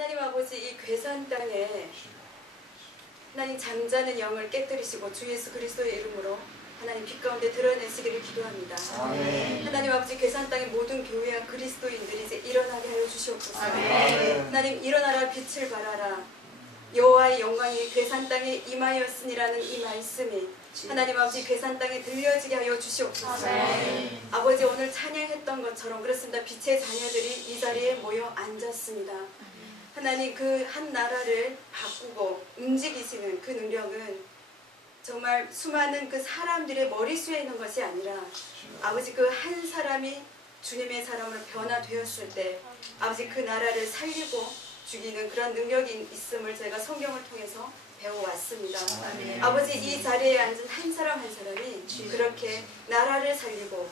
하나님 아버지, 이 괴산 땅에 하나님 잠자는 영을 깨뜨리시고 주 예수 그리스도의 이름으로 하나님 빛 가운데 드러내시기를 기도합니다. 아멘. 하나님 아버지, 괴산 땅의 모든 교회와 그리스도인들이 이제 일어나게 하여 주시옵소서. 아멘. 하나님, 일어나라, 빛을 발하라. 여호와의 영광이 괴산 땅에 임하였으니라는 이 말씀이 하나님 아버지 괴산 땅에 들려지게 하여 주시옵소서. 아멘. 아버지, 오늘 찬양했던 것처럼 그렇습니다. 빛의 자녀들이 이 자리에 모여 앉았습니다. 하나님, 그 한 나라를 바꾸고 움직이시는 그 능력은 정말 수많은 그 사람들의 머릿수에 있는 것이 아니라 아버지, 그 한 사람이 주님의 사람으로 변화되었을 때 아버지 그 나라를 살리고 죽이는 그런 능력이 있음을 저희가 성경을 통해서 배워왔습니다. 아멘. 아버지, 이 자리에 앉은 한 사람 한 사람이 그렇게 나라를 살리고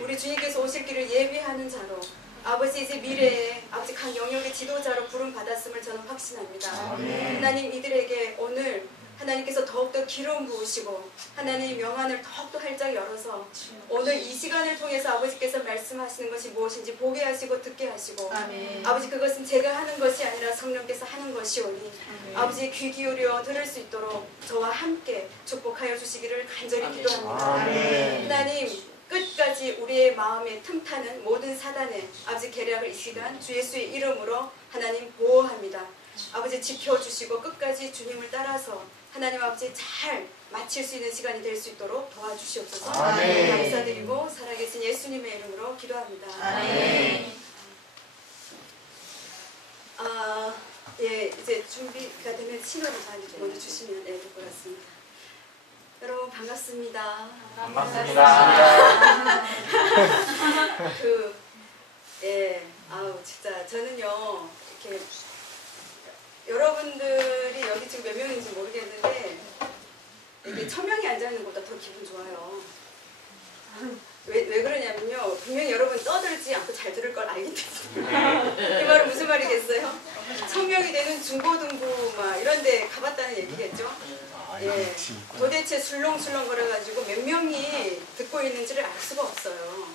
우리 주님께서 오실 길을 예비하는 자로 아버지 이제 미래에 아버지 각 영역의 지도자로 부름 받았음을 저는 확신합니다. 아멘. 하나님, 이들에게 오늘 하나님께서 더욱더 기름 부으시고 하나님 영안을 더욱더 활짝 열어서 오늘 이 시간을 통해서 아버지께서 말씀하시는 것이 무엇인지 보게 하시고 듣게 하시고 아멘. 아버지, 그것은 제가 하는 것이 아니라 성령께서 하는 것이오니 아멘. 아버지 귀 기울여 들을 수 있도록 저와 함께 축복하여 주시기를 간절히 아멘. 기도합니다. 아멘. 하나님, 끝까지 우리의 마음에 틈타는 모든 사단의 아버지 계략을 이 시간 주 예수의 이름으로 하나님 보호합니다. 아버지, 지켜주시고 끝까지 주님을 따라서 하나님 아버지 잘 마칠 수 있는 시간이 될 수 있도록 도와주시옵소서. 아멘. 감사드리고 살아계신 예수님의 이름으로 기도합니다. 아멘. 예, 이제 준비가 되면 신호를 먼저 주시면 될 것 같습니다. 여러분 반갑습니다. 반갑습니다. 진짜 저는요, 이렇게 여러분들이 여기 지금 몇 명인지 모르겠는데 이렇게 1000명이 앉아있는 것보다 더 기분 좋아요. 왜 그러냐면요, 분명히 여러분 떠들지 않고 잘 들을 걸 알기 때문에. 이 말은 무슨 말이겠어요? 1000명이 되는 중고등부 막 이런 데 가봤다는 얘기겠죠? 예, 도대체 술렁술렁 거려가지고 몇 명이 듣고 있는지를 알 수가 없어요.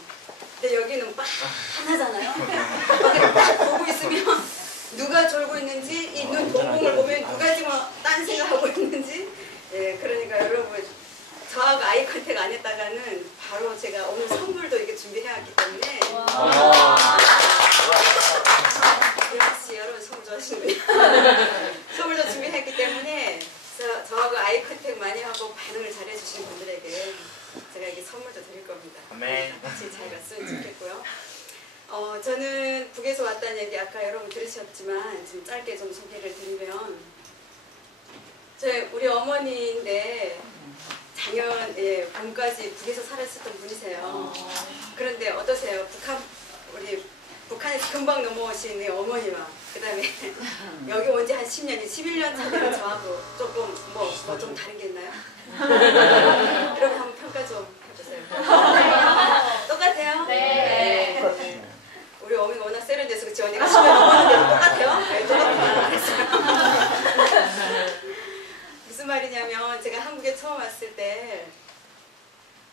근데 여기는 빤하잖아요. 딱 보고 있으면 누가 졸고 있는지, 이 눈 동공을 보면 누가 지금 딴 생각하고 있는지. 예, 그러니까 여러분, 저하고 아이 컨택 안 했다가는 바로 제가 오늘 선물도 이게 준비해왔기 때문에. 역시 여러분 선물 좋아하시는군요. 선물도 준비했기 때문에 저하고 아이 컨택 많이 하고 반응을 잘해주신 분들에게 제가 이게 선물도 드릴 겁니다. 같이 잘 갔으면 좋겠고요. 저는 북에서 왔다는 얘기 아까 여러분 들으셨지만 좀 짧게 좀 소개를 드리면, 우리 어머니인데 작년 봄까지 북에서 살았었던 분이세요. 그런데 어떠세요? 북한에서 금방 넘어오신 어머니와 그 다음에 여기 온 지 한 10년이 11년 차 되는 저하고 조금 좀 다른 게 있나요? 여러분 한번 평가 좀 해보세요. 똑같아요? 네. 우리 어머니가 워낙 세련돼서 그치? 언니가 10년 넘었는데도 똑같아요? 네, 똑같구나. 무슨 말이냐면, 제가 한국에 처음 왔을 때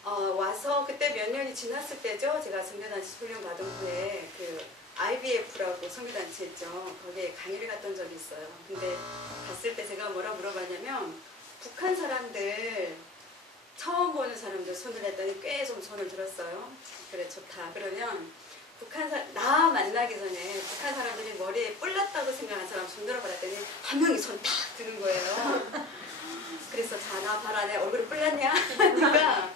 와서 그때 몇 년이 지났을 때죠. 제가 성교단체 훈련 받은 후에 그 IBF라고 성교단체 있죠. 거기에 강의를 갔던 적이 있어요. 근데 갔을 때 제가 뭐라 물어봤냐면, 북한 사람들 처음 보는 사람들 손을 냈더니 꽤 좀 손을 들었어요. 그래, 좋다. 그러면 나 만나기 전에 북한 사람들이 머리에 뿔 났다고 생각한 사람 손 들어봤더니 한 명이 손 탁 드는 거예요. 그래서 자, 나 봐라, 내 얼굴에 뿔 났냐? 하니까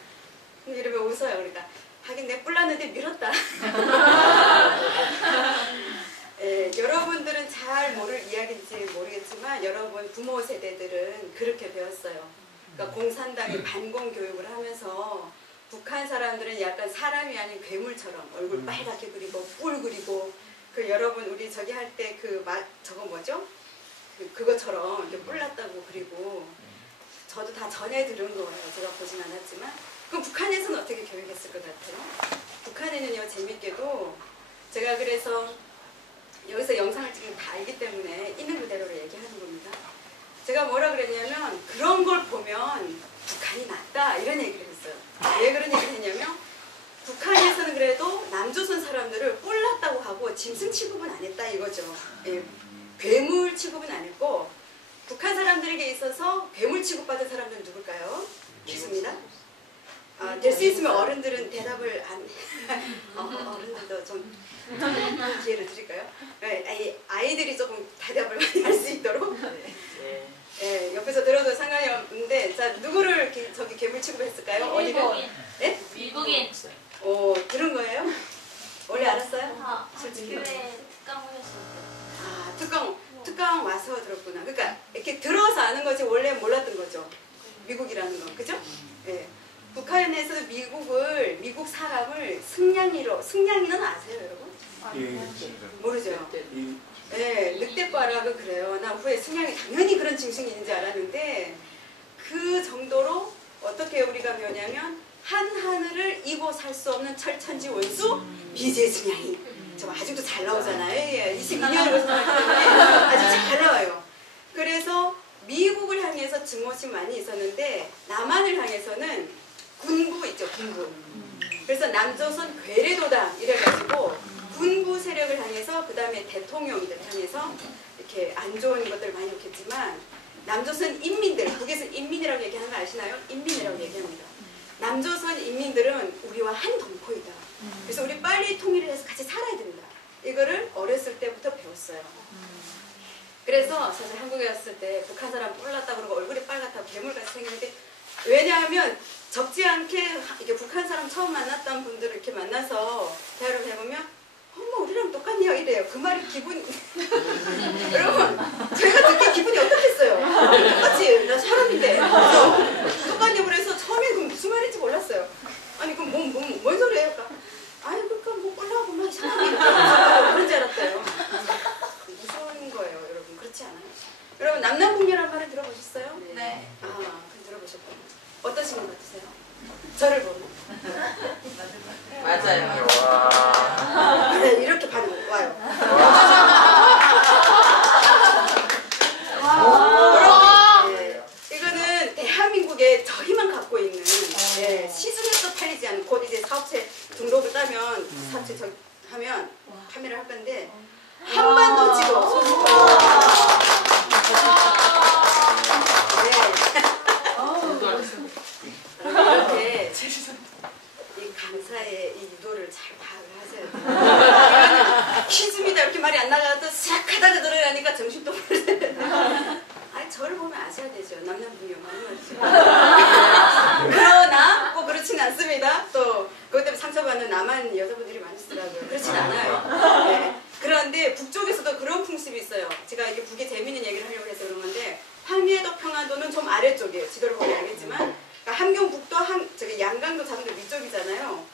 이러면 웃어요. 그러니까 하긴 내 뿔 났는데 밀었다. 여러분들은 잘 모를 이야기인지 모르겠지만 여러분 부모 세대들은 그렇게 배웠어요. 그러니까 공산당이 반공 교육을 하면서 북한 사람들은 약간 사람이 아닌 괴물처럼 얼굴 빨갛게 그리고 뿔 그리고, 그 여러분 우리 저기 할 때 저거 뭐죠? 그것처럼 이렇게 뿔 났다고 그리고, 저도 다 전해 들은 거예요. 제가 보진 않았지만. 그럼 북한에서는 어떻게 교육했을 것 같아요? 북한에는요, 재밌게도 제가 그래서 여기서 영상을 지금 다 알기 때문에 있는 그대로 얘기하는 겁니다. 제가 뭐라 그랬냐면, 그런 걸 보면 북한이 낫다 이런 얘기를 했어요. 왜 그런 얘기를 했냐면, 북한에서는 그래도 남조선 사람들을 뿔났다고 하고 짐승 취급은 안 했다 이거죠. 예. 괴물 취급은 안 했고 북한 사람들에게 있어서 괴물 취급받은 사람들은 누굴까요? 퀴즈입니다. 될 수 있으면 어른들은 대답을 안 어른들도 좀 기회를 드릴까요? 아이들이 조금 대답을 많이 할 수 있도록 네, 옆에서 들어도 상관이 없는데 자 누구를 이렇게 저기 괴물 취급했을까요? 어디가? 네? 미국인. 들은 거예요? 원래 알았어요? 솔직히. 교회 특강 오셨을 특강 와서 들었구나. 그러니까 이렇게 들어서 아는 거지 원래 몰랐던 거죠. 미국이라는 거, 그죠? 예. 북한에서도 미국 사람을 승냥이는 아세요, 여러분? 모르죠? 예, 늑대과라고 그래요. 나 후에 승냥이 당연히 그런 증식이 있는지 알았는데 그 정도로 어떻게 우리가 배우냐면 한 하늘을 이고 살 수 없는 철천지 원수 미제 승냥이. 저 아직도 잘 나오잖아요. 예, 22년으로 살았기 때문에 아주 잘 나와요. 그래서 미국을 향해서 증오심이 많이 있었는데 남한을 향해서는 군부 있죠, 군부. 그래서 남조선 괴뢰도당 이래가지고 군부 세력을 향해서 그 다음에 대통령들 향해서 이렇게 안 좋은 것들을 많이 겪었지만 남조선 인민들, 북에서 인민이라고 얘기하는 거 아시나요? 인민이라고 얘기합니다. 남조선 인민들은 우리와 한 동포이다. 그래서 우리 빨리 통일을 해서 같이 살아야 된다. 이거를 어렸을 때부터 배웠어요. 그래서 사실 한국에 왔을 때 북한 사람 뿔났다 그러고 얼굴이 빨갛다고 괴물같이 생겼는데 왜냐하면 적지 않게 이게 북한 사람 처음 만났던 분들을 이렇게 만나서 대화를 해보면 어머 우리랑 똑같네요 이래요. 그 말이 여러분 제가 듣기 기분이 어떻겠어요? 똑같지? 나 사람인데 그래서 똑같네 그래서 처음에 그 무슨 말인지 몰랐어요. 아니 그럼 뭔 소리예요? 그러니까 아니 그러니까 뭐 꼴라고 막 이상하게 그런 줄 알았어요. 무서운 거예요 여러분. 그렇지 않아요? 여러분 남남북녀란 말을 들어보셨어요? 네. 그럼 들어보셨구나. 어떠신 것 같으세요? 저를 보면 맞아요. 그래 이렇게 반응 와요. 여러분 이거는 대한민국의 저희만 갖고 있는 시중에서 팔리지 않는 곧 이제 사업체 등록을 따면 사업체 하면 카메라 할 건데 한반도 지도 소식을 이렇게 이 강사의 이 유도를 잘 파악을 하세요. 이거는 퀴즈입니다 이렇게 말이 안 나가도 싹 하다가 들어가니까 정신도 모르겠어요. 아니 저를 보면 아셔야 되죠. 남남북녀 많이 그러나 꼭 그렇진 않습니다. 또 그것 때문에 상처받는 남한 여자분들이 많으시더라고요. 그렇진 않아요. 네. 그런데 북쪽에서도 그런 풍습이 있어요. 제가 이게 북의 재미있는 얘기를 하려고 해서 그런 건데 황해도 평안도는 좀 아래쪽이에요. 지도를 보면 알겠지만 그러니까 함경북도 저기 양강도 자금도 위쪽이잖아요.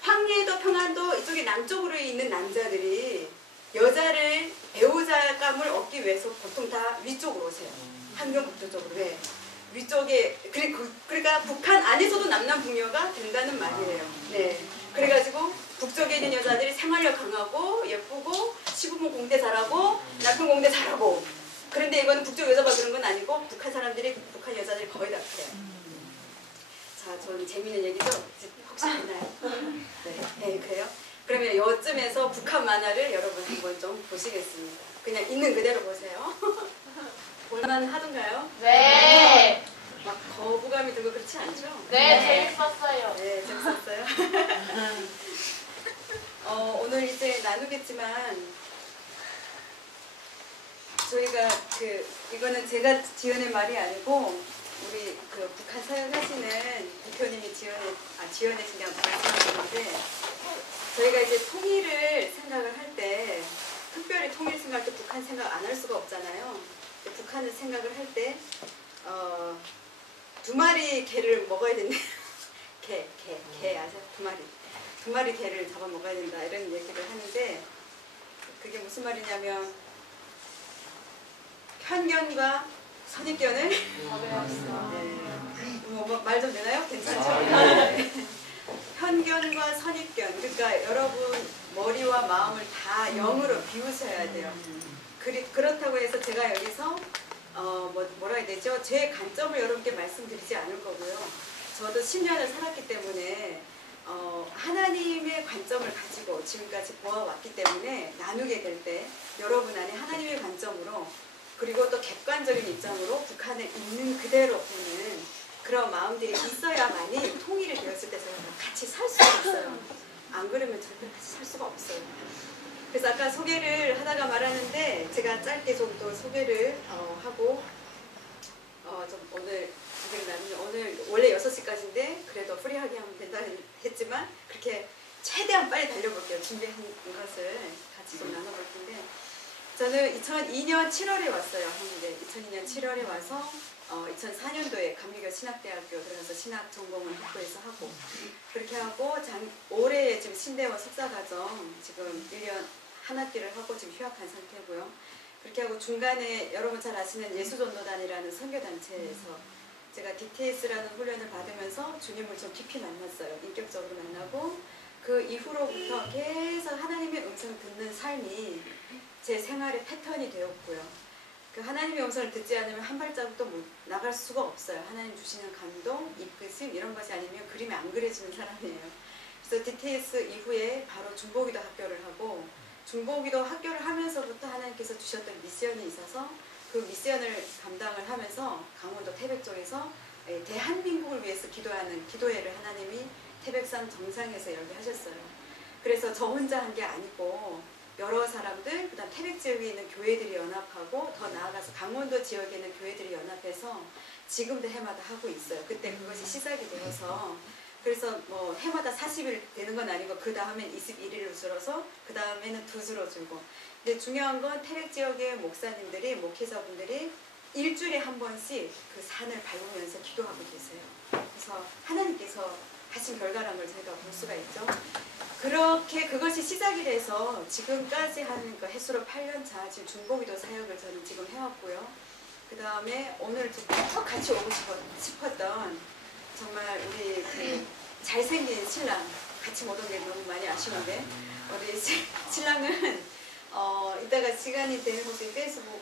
황해도 평안도 이쪽에 남쪽으로 있는 남자들이 여자를 배우자감을 얻기 위해서 보통 다 위쪽으로 오세요. 함경북도 쪽으로. 왜? 위쪽에 그러니까 북한 안에서도 남남북녀가 된다는 말이에요. 네. 그래가지고 북쪽에 있는 여자들이 생활력 강하고 예쁘고 시부모 공대 잘하고 남편 공대 잘하고 그런데 이거는 북쪽 여자가 그런 건 아니고 북한 여자들이 거의 다 그래요. 자, 저는 재미있는 얘기죠? 혹시 있나요? 네, 그래요? 그러면 요쯤에서 북한 만화를 여러분 한번 좀 보시겠습니다. 그냥 있는 그대로 보세요. 볼만 하던가요? 네. 막 거부감이 들고 그렇지 않죠? 네, 재밌었어요. 네, 재밌었어요. 오늘 이제 나누겠지만 저희가 이거는 제가 지어낸 말이 아니고 우리 북한 사역하시는 대표님이 지어내신 게 말씀하셨는데 저희가 이제 통일을 생각을 할 때 특별히 통일 생각할 때 북한 생각 안 할 수가 없잖아요. 북한을 생각을 할 때 2마리 개를 먹어야 된다. 개 아세요? 2마리 개를 잡아 먹어야 된다 이런 얘기를 하는데 그게 무슨 말이냐면 편견과 선입견을 말 좀 되나요? 괜찮죠? 네. 편견과 선입견 그러니까 여러분 머리와 마음을 다 0으로 비우셔야 돼요. 그렇다고 해서 제가 여기서 뭐라 해야 되죠? 제 관점을 여러분께 말씀드리지 않을 거고요. 저도 10년을 살았기 때문에 하나님의 관점을 가지고 지금까지 보아왔기 때문에 나누게 될 때 여러분 안에 하나님의 관점으로 그리고 또 객관적인 입장으로 북한을 있는 그대로 보는 그런 마음들이 있어야만이 통일이 되었을 때 저희가 같이 살 수가 있어요. 안 그러면 절대 같이 살 수가 없어요. 그래서 아까 소개를 하다가 말하는데 제가 짧게 좀 더 소개를 하고 좀 오늘 오늘 원래 6시까지인데 그래도 프리하게 하면 된다 했지만 그렇게 최대한 빨리 달려볼게요. 준비한 것을 같이 좀 나눠볼 텐데 저는 2002년 7월에 왔어요. 한국에 2002년 7월에 와서 2004년도에 감리교 신학대학교 들어가서 신학 전공을 학교에서 하고 그렇게 하고 올해 지금 신대원 석사과정 지금 1년 한 학기를 하고 지금 휴학한 상태고요. 그렇게 하고 중간에 여러분 잘 아시는 예수전도단이라는 선교단체에서 제가 DTS라는 훈련을 받으면서 주님을 좀 깊이 만났어요. 인격적으로 만나고 그 이후로부터 계속 하나님의 음성을 듣는 삶이 제 생활의 패턴이 되었고요. 그 하나님의 음성을 듣지 않으면 한 발자국도 못 나갈 수가 없어요. 하나님 주시는 감동, 이끄심 이런 것이 아니면 그림이 안 그려지는 사람이에요. 그래서 DTS 이후에 바로 중보기도 학교를 하고 중보기도 학교를 하면서부터 하나님께서 주셨던 미션이 있어서 그 미션을 감당을 하면서 강원도 태백 쪽에서 대한민국을 위해서 기도하는 기도회를 하나님이 태백산 정상에서 열게 하셨어요. 그래서 저 혼자 한 게 아니고 여러 사람들, 그 다음 태백 지역에 있는 교회들이 연합하고 더 나아가서 강원도 지역에 있는 교회들이 연합해서 지금도 해마다 하고 있어요. 그때 그것이 시작이 되어서 그래서 뭐 해마다 40일 되는 건 아니고 그 다음엔 21일로 줄어서 그 다음에는 2주로 줄고 근데 중요한 건 태백 지역의 목사님들이 목회자분들이 일주일에 한 번씩 그 산을 밟으면서 기도하고 계세요. 그래서 하나님께서 하신 결과람을 저희가 볼 수가 있죠. 그렇게 그것이 시작이 돼서 지금까지 하는 그 횟수로 8년차 지금 중보기도 사역을 저는 지금 해왔고요. 그 다음에 오늘 꼭 같이 오고 싶었던 정말 우리 그 잘생긴 신랑 같이 못 온 게 너무 많이 아쉬운데 우리 신랑은 이따가 시간이 되면 혹시 페이스북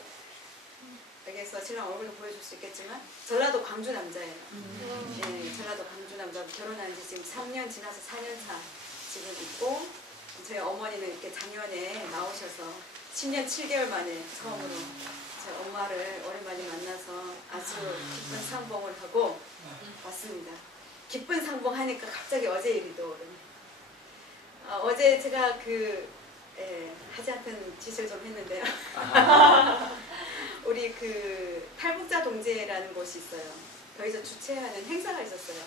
여기서 신랑 얼굴도 보여줄 수 있겠지만 전라도 광주 남자예요. 네, 전라도 광주 남자 결혼한 지 지금 3년 지나서 4년차 지금 있고 저희 어머니는 이렇게 작년에 나오셔서 10년 7개월 만에 처음으로 저희 엄마를 오랜만에 만나서 아주 기쁜 상봉을 하고 왔습니다. 기쁜 상봉하니까 갑자기 어제 일이 떠오르네. 어제 제가 하지 않던 짓을 좀 했는데요. 우리 그 탈북자 동제라는 곳이 있어요. 거기서 주최하는 행사가 있었어요.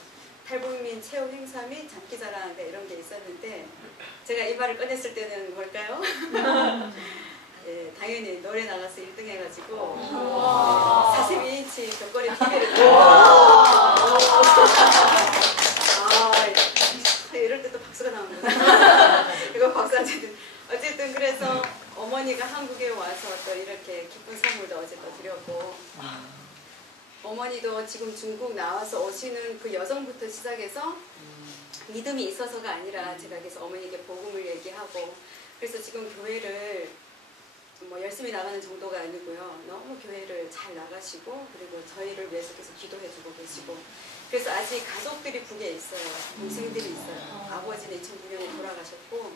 탈북민 체육 행사 및 장기자랑 이런 게 있었는데 제가 이 말을 꺼냈을 때는 뭘까요? 예, 당연히 노래 나가서 1등 해가지고 42인치 벽걸이 TV를 이럴 때 또 박수가 나오는구나. 이거 박수 안 치는. 어쨌든 그래서 어머니가 한국에 와서 또 이렇게 기쁜 선물도 어제 또 드렸고 어머니도 지금 중국 나와서 오시는 그 여정부터 시작해서 믿음이 있어서가 아니라 제가 그래서 어머니에게 복음을 얘기하고 그래서 지금 교회를 뭐 열심히 나가는 정도가 아니고요. 너무 교회를 잘 나가시고 그리고 저희를 위해서 계속 기도해주고 계시고 그래서 아직 가족들이 북에 있어요. 동생들이 있어요. 아버지는 2009년에 돌아가셨고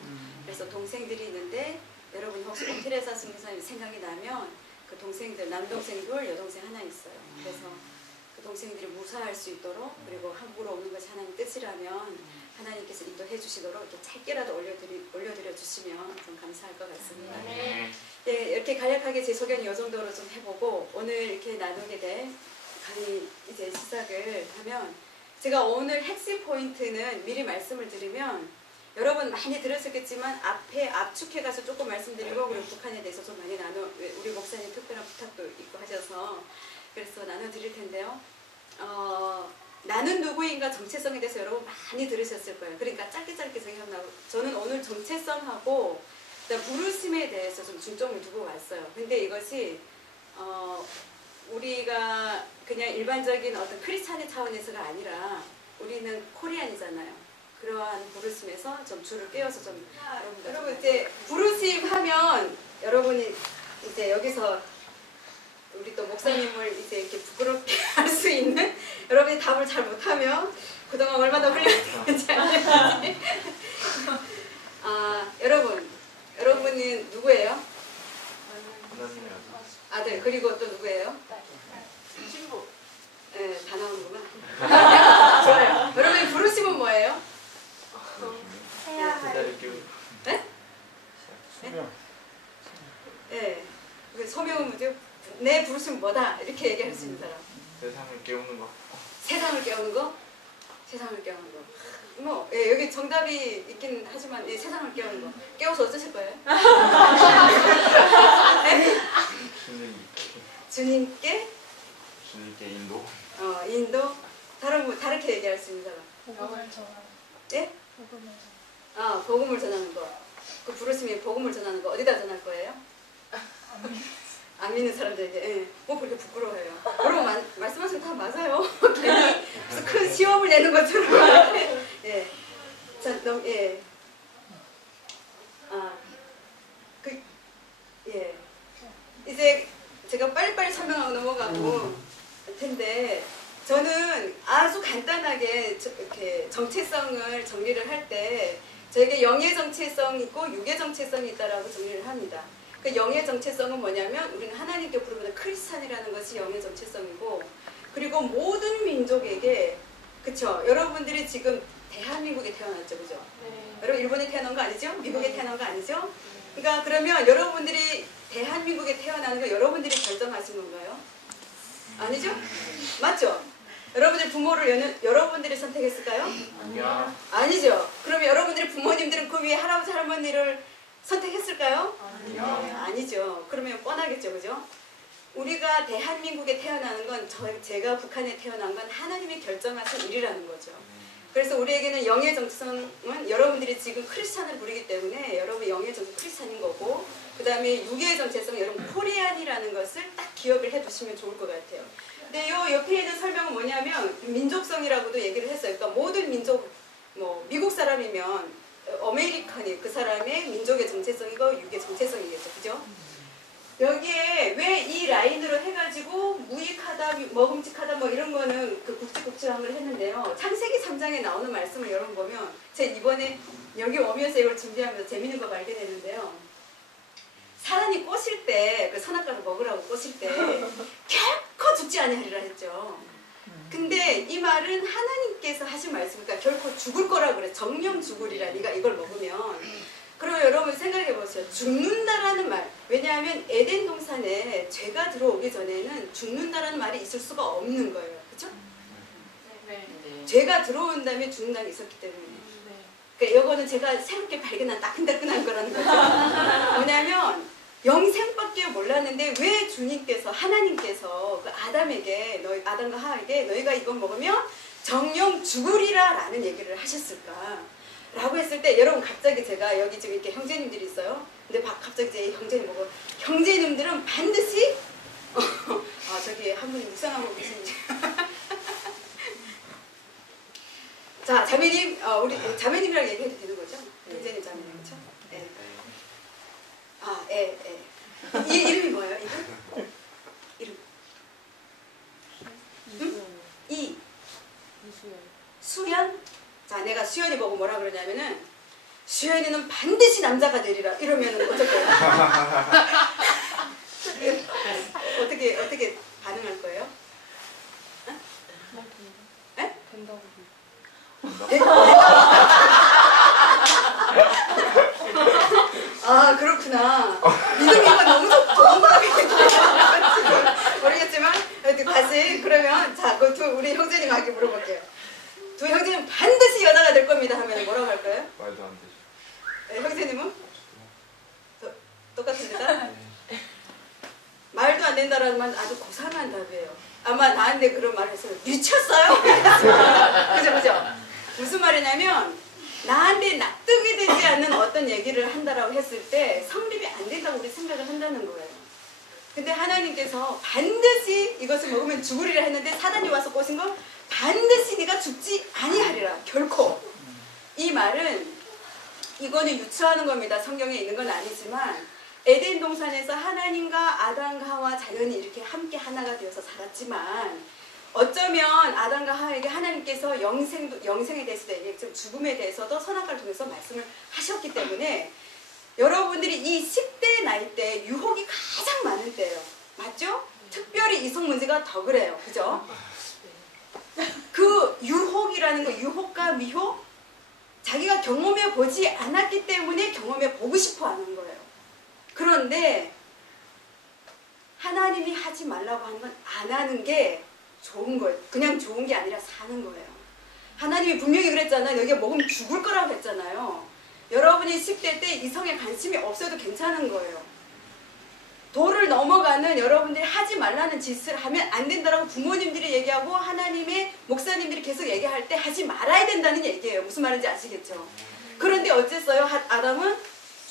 그래서 동생들이 있는데 여러분 혹시 오테레사 스님사님 생각이 나면 그 동생들 남동생 둘 여동생 하나 있어요. 그래서 그 동생들이 무사할 수 있도록 그리고 한국으로 오는 것이 하나님 뜻이라면 하나님께서 인도해 주시도록 이렇게 짧게라도 올려드려 주시면 좀 감사할 것 같습니다. 네, 이렇게 간략하게 제 소견이 이 정도로 좀 해보고 오늘 이렇게 나누게 될 강의 이제 시작을 하면 제가 오늘 핵심 포인트는 미리 말씀을 드리면 여러분 많이 들으셨겠지만 앞에 압축해가서 조금 말씀드리고 그리고 북한에 대해서 좀 많이 우리 목사님 특별한 부탁도 있고 하셔서 그래서 나눠드릴 텐데요. 나는 누구인가 정체성에 대해서 여러분 많이 들으셨을 거예요. 그러니까 짧게 생각나고 저는 오늘 정체성하고 부르심에 대해서 좀 중점을 두고 왔어요. 근데 이것이 우리가 그냥 일반적인 어떤 크리스찬의 차원에서가 아니라 우리는 코리안이잖아요. 그러한 부르심에서 좀 줄을 꿰어서 좀 여러분 이제 부르심 하면 여러분이 이제 여기서 우리 또 목사님을 이제 이렇게 부끄럽게 할 수 있는 여러분이 답을 잘 못하면 그동안 얼마나 훈련했는지 알겠지? 여러분은 누구예요? 하나님의 아들. 그리고 또 누구예요? 신부. 네, 다 나오는구나. 좋아요. 여러분이 부르심은 뭐예요? 해야 제자를 깨우는 네? 소명. 네. 그 소명은 뭐죠? 내 부르심은 뭐다? 이렇게 얘기할 수 있는 사람. 세상을 깨우는 거. 세상을 깨우는 거? 세상을 깨우는 거. 뭐, 예, 여기 정답이 있긴 하지만, 예, 세상을 깨우는 거. 깨워서 어쩌실 거예요? 네? 주님께 인도. 인도? 다르게 얘기할 수 있는 사람. 복음을 전하. 예? 복음을 전하. 복음을 전하는 거. 그 부르심이 복음을 전하는 거 어디다 전할 거예요? 안 믿는 사람들에게. 예. 뭐 그렇게 부끄러워해요. 여러분 말씀하신 거 다 맞아요. 괜히 무슨 큰 시험을 내는 것처럼. 예. 자, 예. 예. 이제 제가 빨리빨리 설명하고 넘어가고 할 텐데, 저는 아주 간단하게 이렇게 정체성을 정리를 할 때 저에게 영의 정체성이 있고 육의 정체성이 있다라고 정리를 합니다. 그 영의 정체성은 뭐냐면 우리는 하나님께 부르는 크리스찬이라는 것이 영의 정체성이고, 그리고 모든 민족에게, 그쵸? 여러분들이 지금 대한민국에 태어났죠, 그죠? 네. 여러분 일본에 태어난 거 아니죠? 미국에 태어난 거 아니죠? 그러니까 그러면 여러분들이 대한민국에 태어나는 거 여러분들이 결정하신 건가요? 아니죠? 맞죠? 여러분들 부모를 여러분들이 선택했을까요? 아니야. 아니죠. 그러면 여러분들의 부모님들은 그 위에 할아버지 할머니를 선택했을까요? 아니죠. 그러면 뻔하겠죠, 그죠? 우리가 대한민국에 태어나는 건 제가 북한에 태어난 건 하나님이 결정하신 일이라는 거죠. 그래서 우리에게는 영의 정체성은 여러분들이 지금 크리스찬을 부르기 때문에 여러분 영의 정체성 크리스찬인 거고, 그 다음에 육의 정체성은 여러분 코리안이라는 것을 딱 기억을 해두시면 좋을 것 같아요. 근데 요 옆에 있는 설명은 뭐냐면 민족성이라고도 얘기를 했어요. 그러니까 모든 민족, 뭐 미국 사람이면 어메리칸이 그 사람의 민족의 정체성이고 육의 정체성이겠죠, 그죠? 여기에 왜 이 라인으로 해가지고 무익하다, 먹음직하다 뭐 이런 거는 그 굵직굵직한 걸 했는데요. 창세기 3장에 나오는 말씀을 여러분 보면, 제가 이번에 여기 오면서 이걸 준비하면서 재밌는 거 발견했는데요. 사람이 꼬실 때, 그 선악과를 먹으라고 꼬실 때 결코 죽지 아니하리라 했죠. 근데 이 말은 하나님께서 하신 말씀이니까 결코 죽을 거라고 그래. 정령 죽으리라, 네가 이걸 먹으면. 그러면 여러분 생각해 보세요. 죽는다라는 말. 왜냐하면 에덴 동산에 죄가 들어오기 전에는 죽는다라는 말이 있을 수가 없는 거예요. 그렇죠? 네. 죄가 들어온 다음에 죽는다는 게 있었기 때문에. 그러니까 이거는 제가 새롭게 발견한 따끈따끈한 거라는 거죠. 뭐냐면 영생밖에 몰랐는데 왜 주님께서, 하나님께서 그 아담에게, 아담과 하와에게 너희가 이건 먹으면 정령 죽으리라 라는 얘기를 하셨을까? 라고 했을 때, 여러분 갑자기 제가 여기 지금 이렇게 형제님들이 있어요. 근데 갑자기 제 형제님 보고, 형제님들은 반드시 저기 한 분이 묵상하고 계신지. 자, 자매님, 우리 자매님이라고 얘기해도 되는 거죠? 형제님, 자매님, 그렇죠? 네. 이 이름이 뭐예요? 이름? 응? 수연? 자, 내가 수연이 보고 뭐라 그러냐면은, 수연이는 반드시 남자가 되리라. 이러면은 어떨까요? 어떻게 반응할 거예요? 에? 된다고. 네? 그렇구나. 믿음이가 너무 너무하게 모르겠지만 다시 그러면 자, 그 우리 형제님에게 물어볼게요. 두 형제님 반드시 여자가 될 겁니다 하면 뭐라고 할까요? 말도 안 되죠. 네, 형제님은? 똑같습니다. 말도 안 된다라는 말은 아주 고상한 답이에요. 아마 나한테 그런 말을 했어요. 미쳤어요? 그죠? 무슨 말이냐면 나한테 납득이 되지 않는 어떤 얘기를 한다라고 했을 때 성립이 안 된다고 우리 생각을 한다는 거예요. 근데 하나님께서 반드시 이것을 먹으면 죽으리라 했는데 사단이 와서 꼬신 건 반드시 네가 죽지 아니하리라. 결코. 이 말은 이거는 유추하는 겁니다. 성경에 있는 건 아니지만 에덴 동산에서 하나님과 아담과 하와 자연이 이렇게 함께 하나가 되어서 살았지만 어쩌면 아담과 하와에게 하나님께서 영생에 대해서도 얘기했지만 죽음에 대해서도 선악과를 통해서 말씀을 하셨기 때문에 여러분들이 이 10대 나이 때 유혹이 가장 많은 때예요. 맞죠? 특별히 이성 문제가 더 그래요. 그죠? 그 유혹이라는 거, 유혹과 미혹, 자기가 경험해 보지 않았기 때문에 경험해 보고 싶어 하는 거예요. 그런데 하나님이 하지 말라고 하는 건 안 하는 게 좋은 거예요. 그냥 좋은 게 아니라 사는 거예요. 하나님이 분명히 그랬잖아요. 여기가 먹으면 죽을 거라고 했잖아요. 여러분이 10대 때 이성에 관심이 없어도 괜찮은 거예요. 도를 넘어가는 여러분들이 하지 말라는 짓을 하면 안 된다라고 부모님들이 얘기하고 하나님의 목사님들이 계속 얘기할 때 하지 말아야 된다는 얘기예요. 무슨 말인지 아시겠죠? 그런데 어쨌어요? 아담은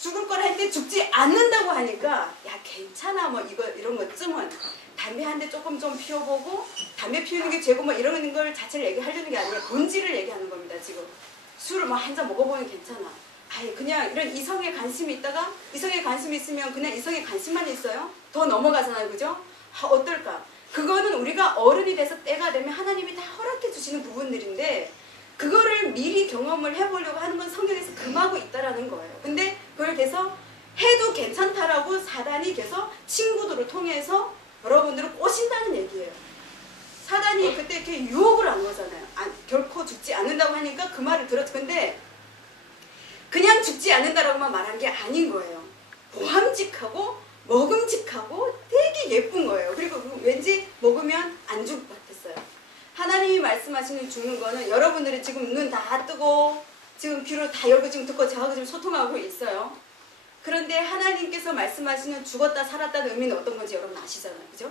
죽을 거라 했는데 죽지 않는다고 하니까 야 괜찮아 뭐 이거 이런 것쯤은 담배 한 대 조금 좀 피워보고 담배 피우는 게 죄고 뭐 이런 걸 자체를 얘기하려는 게 아니라 본질을 얘기하는 겁니다. 지금 술을 뭐 한 잔 먹어보면 괜찮아. 아예 그냥 이런 이성에 관심이 있다가 이성에 관심이 있으면 그냥 이성에 관심만 있어요? 더 넘어가잖아요. 그죠? 어떨까? 그거는 우리가 어른이 돼서 때가 되면 하나님이 다 허락해 주시는 부분들인데 그거를 미리 경험을 해보려고 하는 건 성경에서 금하고 있다라는 거예요. 근데 그걸 계속 해도 괜찮다라고 사단이 계속 친구들을 통해서 여러분들을 꼬신다는 얘기예요. 사단이 그때 이렇게 유혹을 한 거잖아요. 결코 죽지 않는다고 하니까 그 말을 들었죠. 근데 그냥 죽지 않는다라고만 말한 게 아닌 거예요. 보함직하고 먹음직하고 되게 예쁜 거예요. 그리고 왠지 먹으면 안 죽을 것 같았어요. 하나님이 말씀하시는 죽는 거는 여러분들이 지금 눈 다 뜨고 지금 귀를 다 열고 지금 듣고 저하고 지금 소통하고 있어요. 그런데 하나님께서 말씀하시는 죽었다 살았다는 의미는 어떤 건지 여러분 아시잖아요. 그죠?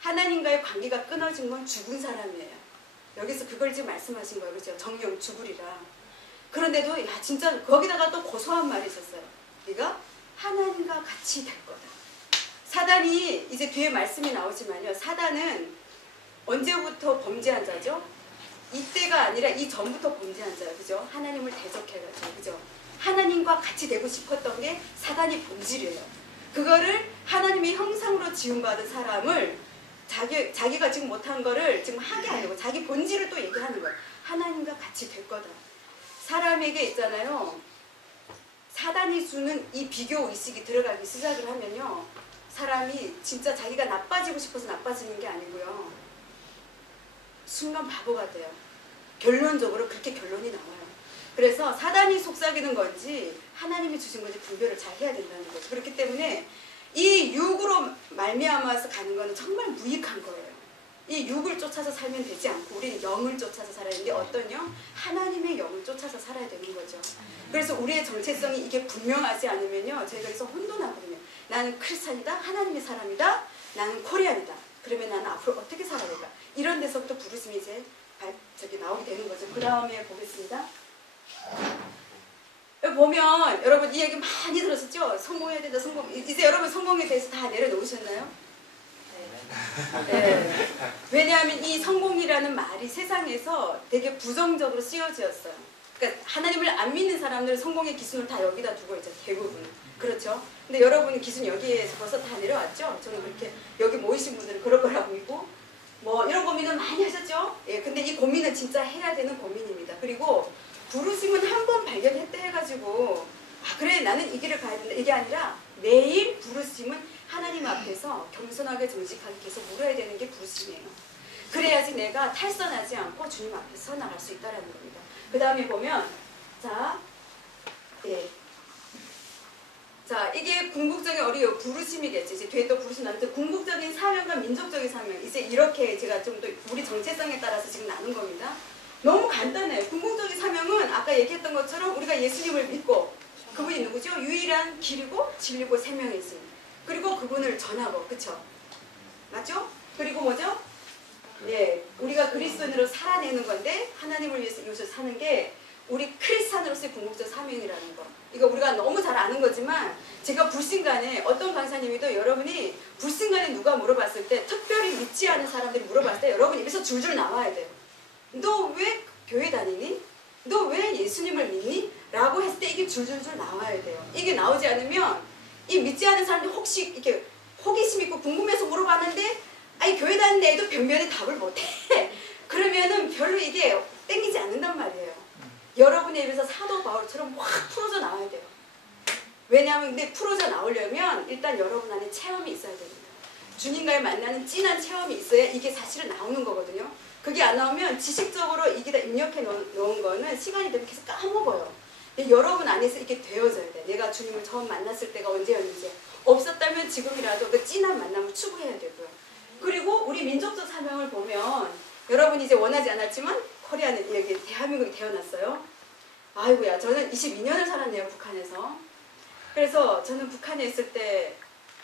하나님과의 관계가 끊어진 건 죽은 사람이에요. 여기서 그걸 지금 말씀하신 거예요. 그죠? 정령 죽으리라. 그런데도 야 진짜 거기다가 또 고소한 말이 있었어요. 네가 하나님과 같이 될 거다. 사단이 이제 뒤에 말씀이 나오지만요. 사단은 언제부터 범죄한 자죠? 이때가 아니라 이 전부터 범죄한 자예요. 그죠? 하나님을 대적해가지고. 그죠? 하나님과 같이 되고 싶었던 게 사단의 본질이에요. 그거를 하나님의 형상으로 지음받은 사람을 자기가 지금 못한 거를 지금 하게 하려고 자기 본질을 또 얘기하는 거예요. 하나님과 같이 될 거다. 사람에게 있잖아요. 사단이 주는 이 비교 의식이 들어가기 시작을 하면요. 사람이 진짜 자기가 나빠지고 싶어서 나빠지는 게 아니고요. 순간 바보가 돼요. 결론적으로 그렇게 결론이 나와요. 그래서 사단이 속삭이는 건지 하나님이 주신 건지 분별을 잘 해야 된다는 거죠. 그렇기 때문에 이 육으로 말미암아서 가는 거는 정말 무익한 거예요. 이 육을 쫓아서 살면 되지 않고 우리는 영을 쫓아서 살아야 되는데 어떤 영? 하나님의 영을 쫓아서 살아야 되는 거죠. 그래서 우리의 정체성이 이게 분명하지 않으면요. 저희가 여기서 혼돈하거든요. 나는 크리스찬이다. 하나님의 사람이다. 나는 코리안이다. 그러면 나는 앞으로 어떻게 살아야 될까? 이런 데서부터 부르심이 이제 나오게 되는 거죠. 그 다음에 보겠습니다. 여기 보면 여러분 이 얘기 많이 들었었죠? 성공해야 된다. 성공. 이제 여러분 성공에 대해서 다 내려놓으셨나요? 네. 왜냐하면 이 성공이라는 말이 세상에서 되게 부정적으로 쓰여졌어요. 그러니까 하나님을 안 믿는 사람들은 성공의 기준을 다 여기다 두고 있죠. 대부분. 그렇죠? 근데 여러분이 기준 여기에서 벌써 다 내려왔죠? 저는 그렇게 여기 모이신 분들은 그럴 거라고 믿고 뭐 이런 고민은 많이 하셨죠? 예, 근데 이 고민은 진짜 해야 되는 고민입니다. 그리고 부르심은 한 번 발견했다 해가지고 그래 나는 이 길을 가야 된다 이게 아니라 매일 부르심은 하나님 앞에서 겸손하게 정직하게 계속 물어야 되는 게 부르심이에요. 그래야지 내가 탈선하지 않고 주님 앞에서 나갈 수 있다는 겁니다. 그 다음에 보면 자 이게 궁극적인 어리요 부르심이겠지. 이제 뒤에 또 부르심 나는데 궁극적인 사명과 민족적인 사명 이제 이렇게 제가 좀 더 우리 정체성에 따라서 지금 나눈 겁니다. 너무 간단해요. 궁극적인 사명은 아까 얘기했던 것처럼 우리가 예수님을 믿고 그분이 누구죠? 유일한 길이고 진리고 생명이지. 그리고 그분을 전하고 그쵸? 맞죠? 그리고 뭐죠? 예, 우리가 그리스도인으로 살아내는 건데 하나님을 위해서 사는 게 우리 크리스찬으로서의 궁극적 사명이라는 거. 이거 우리가 너무 잘 아는 거지만 제가 불신간에 어떤 강사님이도 여러분이 불신간에 누가 물어봤을 때 특별히 믿지 않은 사람들이 물어봤을 때 여러분 입에서 줄줄 나와야 돼요. 너 왜 교회 다니니? 너 왜 예수님을 믿니? 라고 했을 때 이게 줄줄줄 나와야 돼요. 이게 나오지 않으면 이 믿지 않은 사람들이 혹시 이렇게 호기심 있고 궁금해서 물어봤는데 아니 교회 다니는 애도 변변히 답을 못해. 그러면은 별로 이게 땡기지 않는단 말이에요. 여러분의 입에서 사도 바울처럼 확 풀어져 나와야 돼요. 왜냐하면 근데 풀어져 나오려면 일단 여러분 안에 체험이 있어야 됩니다. 주님과의 만나는 진한 체험이 있어야 이게 사실은 나오는 거거든요. 그게 안 나오면 지식적으로 이게다 입력해 놓은 거는 시간이 되면 계속 까먹어요. 근데 여러분 안에서 이게 되어져야 돼. 내가 주님을 처음 만났을 때가 언제였는지. 없었다면 지금이라도 그 진한 만남을 추구해야 되고요. 그리고 우리 민족적 사명을 보면 여러분이 이제 원하지 않았지만 코리아는 여기 대한민국이 태어났어요. 아이고야, 저는 22년을 살았네요, 북한에서. 그래서 저는 북한에 있을 때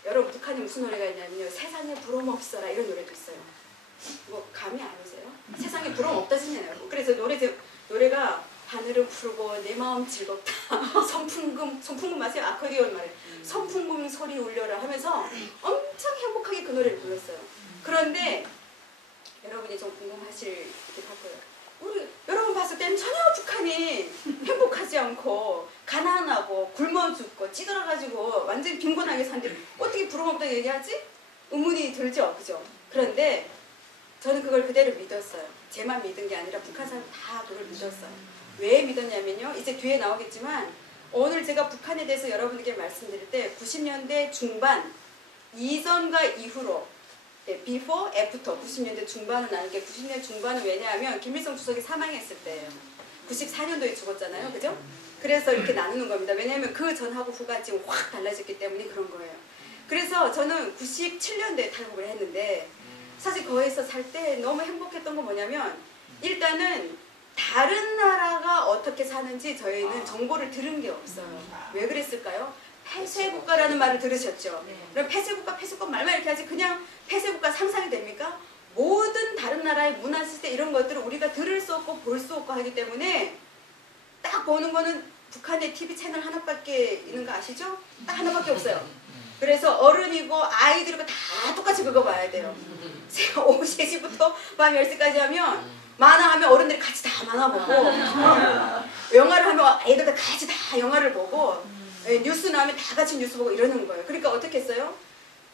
여러분 북한에 무슨 노래가 있냐면요. 세상에 부러움 없어라 이런 노래도 있어요. 뭐 감이 안 오세요? 세상에 부러움 없다시네요. 그래서 노래가 하늘은 푸르고 내 마음 즐겁다. 선풍금 아세요? 아코디언 말이에요. 선풍금 소리 울려라 하면서 엄청 행복하게 그 노래를 불렀어요. 그런데 여러분이 좀 궁금하실 것 같고요. 여러분 봤을 때는 전혀 북한이 행복하지 않고 가난하고 굶어 죽고 찌들어가지고 완전히 빈곤하게 사는데 어떻게 부러움 없다고 얘기하지? 의문이 들죠, 그죠? 그런데 저는 그걸 그대로 믿었어요. 제만 믿은 게 아니라 북한 사람 다 그걸 믿었어요. 왜 믿었냐면요, 이제 뒤에 나오겠지만 오늘 제가 북한에 대해서 여러분에게 말씀드릴 때 90년대 중반 이전과 이후로 before, after 90년대 중반은 아니게 90년대 중반은 왜냐하면 김일성 주석이 사망했을 때예요. 94년도에 죽었잖아요, 그죠? 그래서 이렇게 나누는 겁니다. 왜냐하면 그 전하고 후가 지금 확 달라졌기 때문에 그런 거예요. 그래서 저는 97년도에 탈북을 했는데 사실 거기서 살 때 너무 행복했던 건 뭐냐면 일단은 다른 나라가 어떻게 사는지 저희는 정보를 들은 게 없어요. 왜 그랬을까요? 폐쇄국가라는 말을 들으셨죠? 그럼 폐쇄국가 말만 이렇게 하지 그냥 폐쇄국가 상상이 됩니까? 모든 다른 나라의 문화 시스템 이런 것들을 우리가 들을 수 없고 볼 수 없고 하기 때문에 딱 보는 거는 북한의 TV 채널 하나밖에 있는 거 아시죠? 딱 하나밖에 없어요. 그래서 어른이고 아이들이고 다 똑같이 그거 봐야 돼요. 오후 3시부터 밤 10시까지 하면 만화하면 어른들이 같이 다 만화 보고 영화를 하면 아이들도 같이 다 영화를 보고 뉴스 나오면 다 같이 뉴스 보고 이러는 거예요. 그러니까 어떻게 했어요?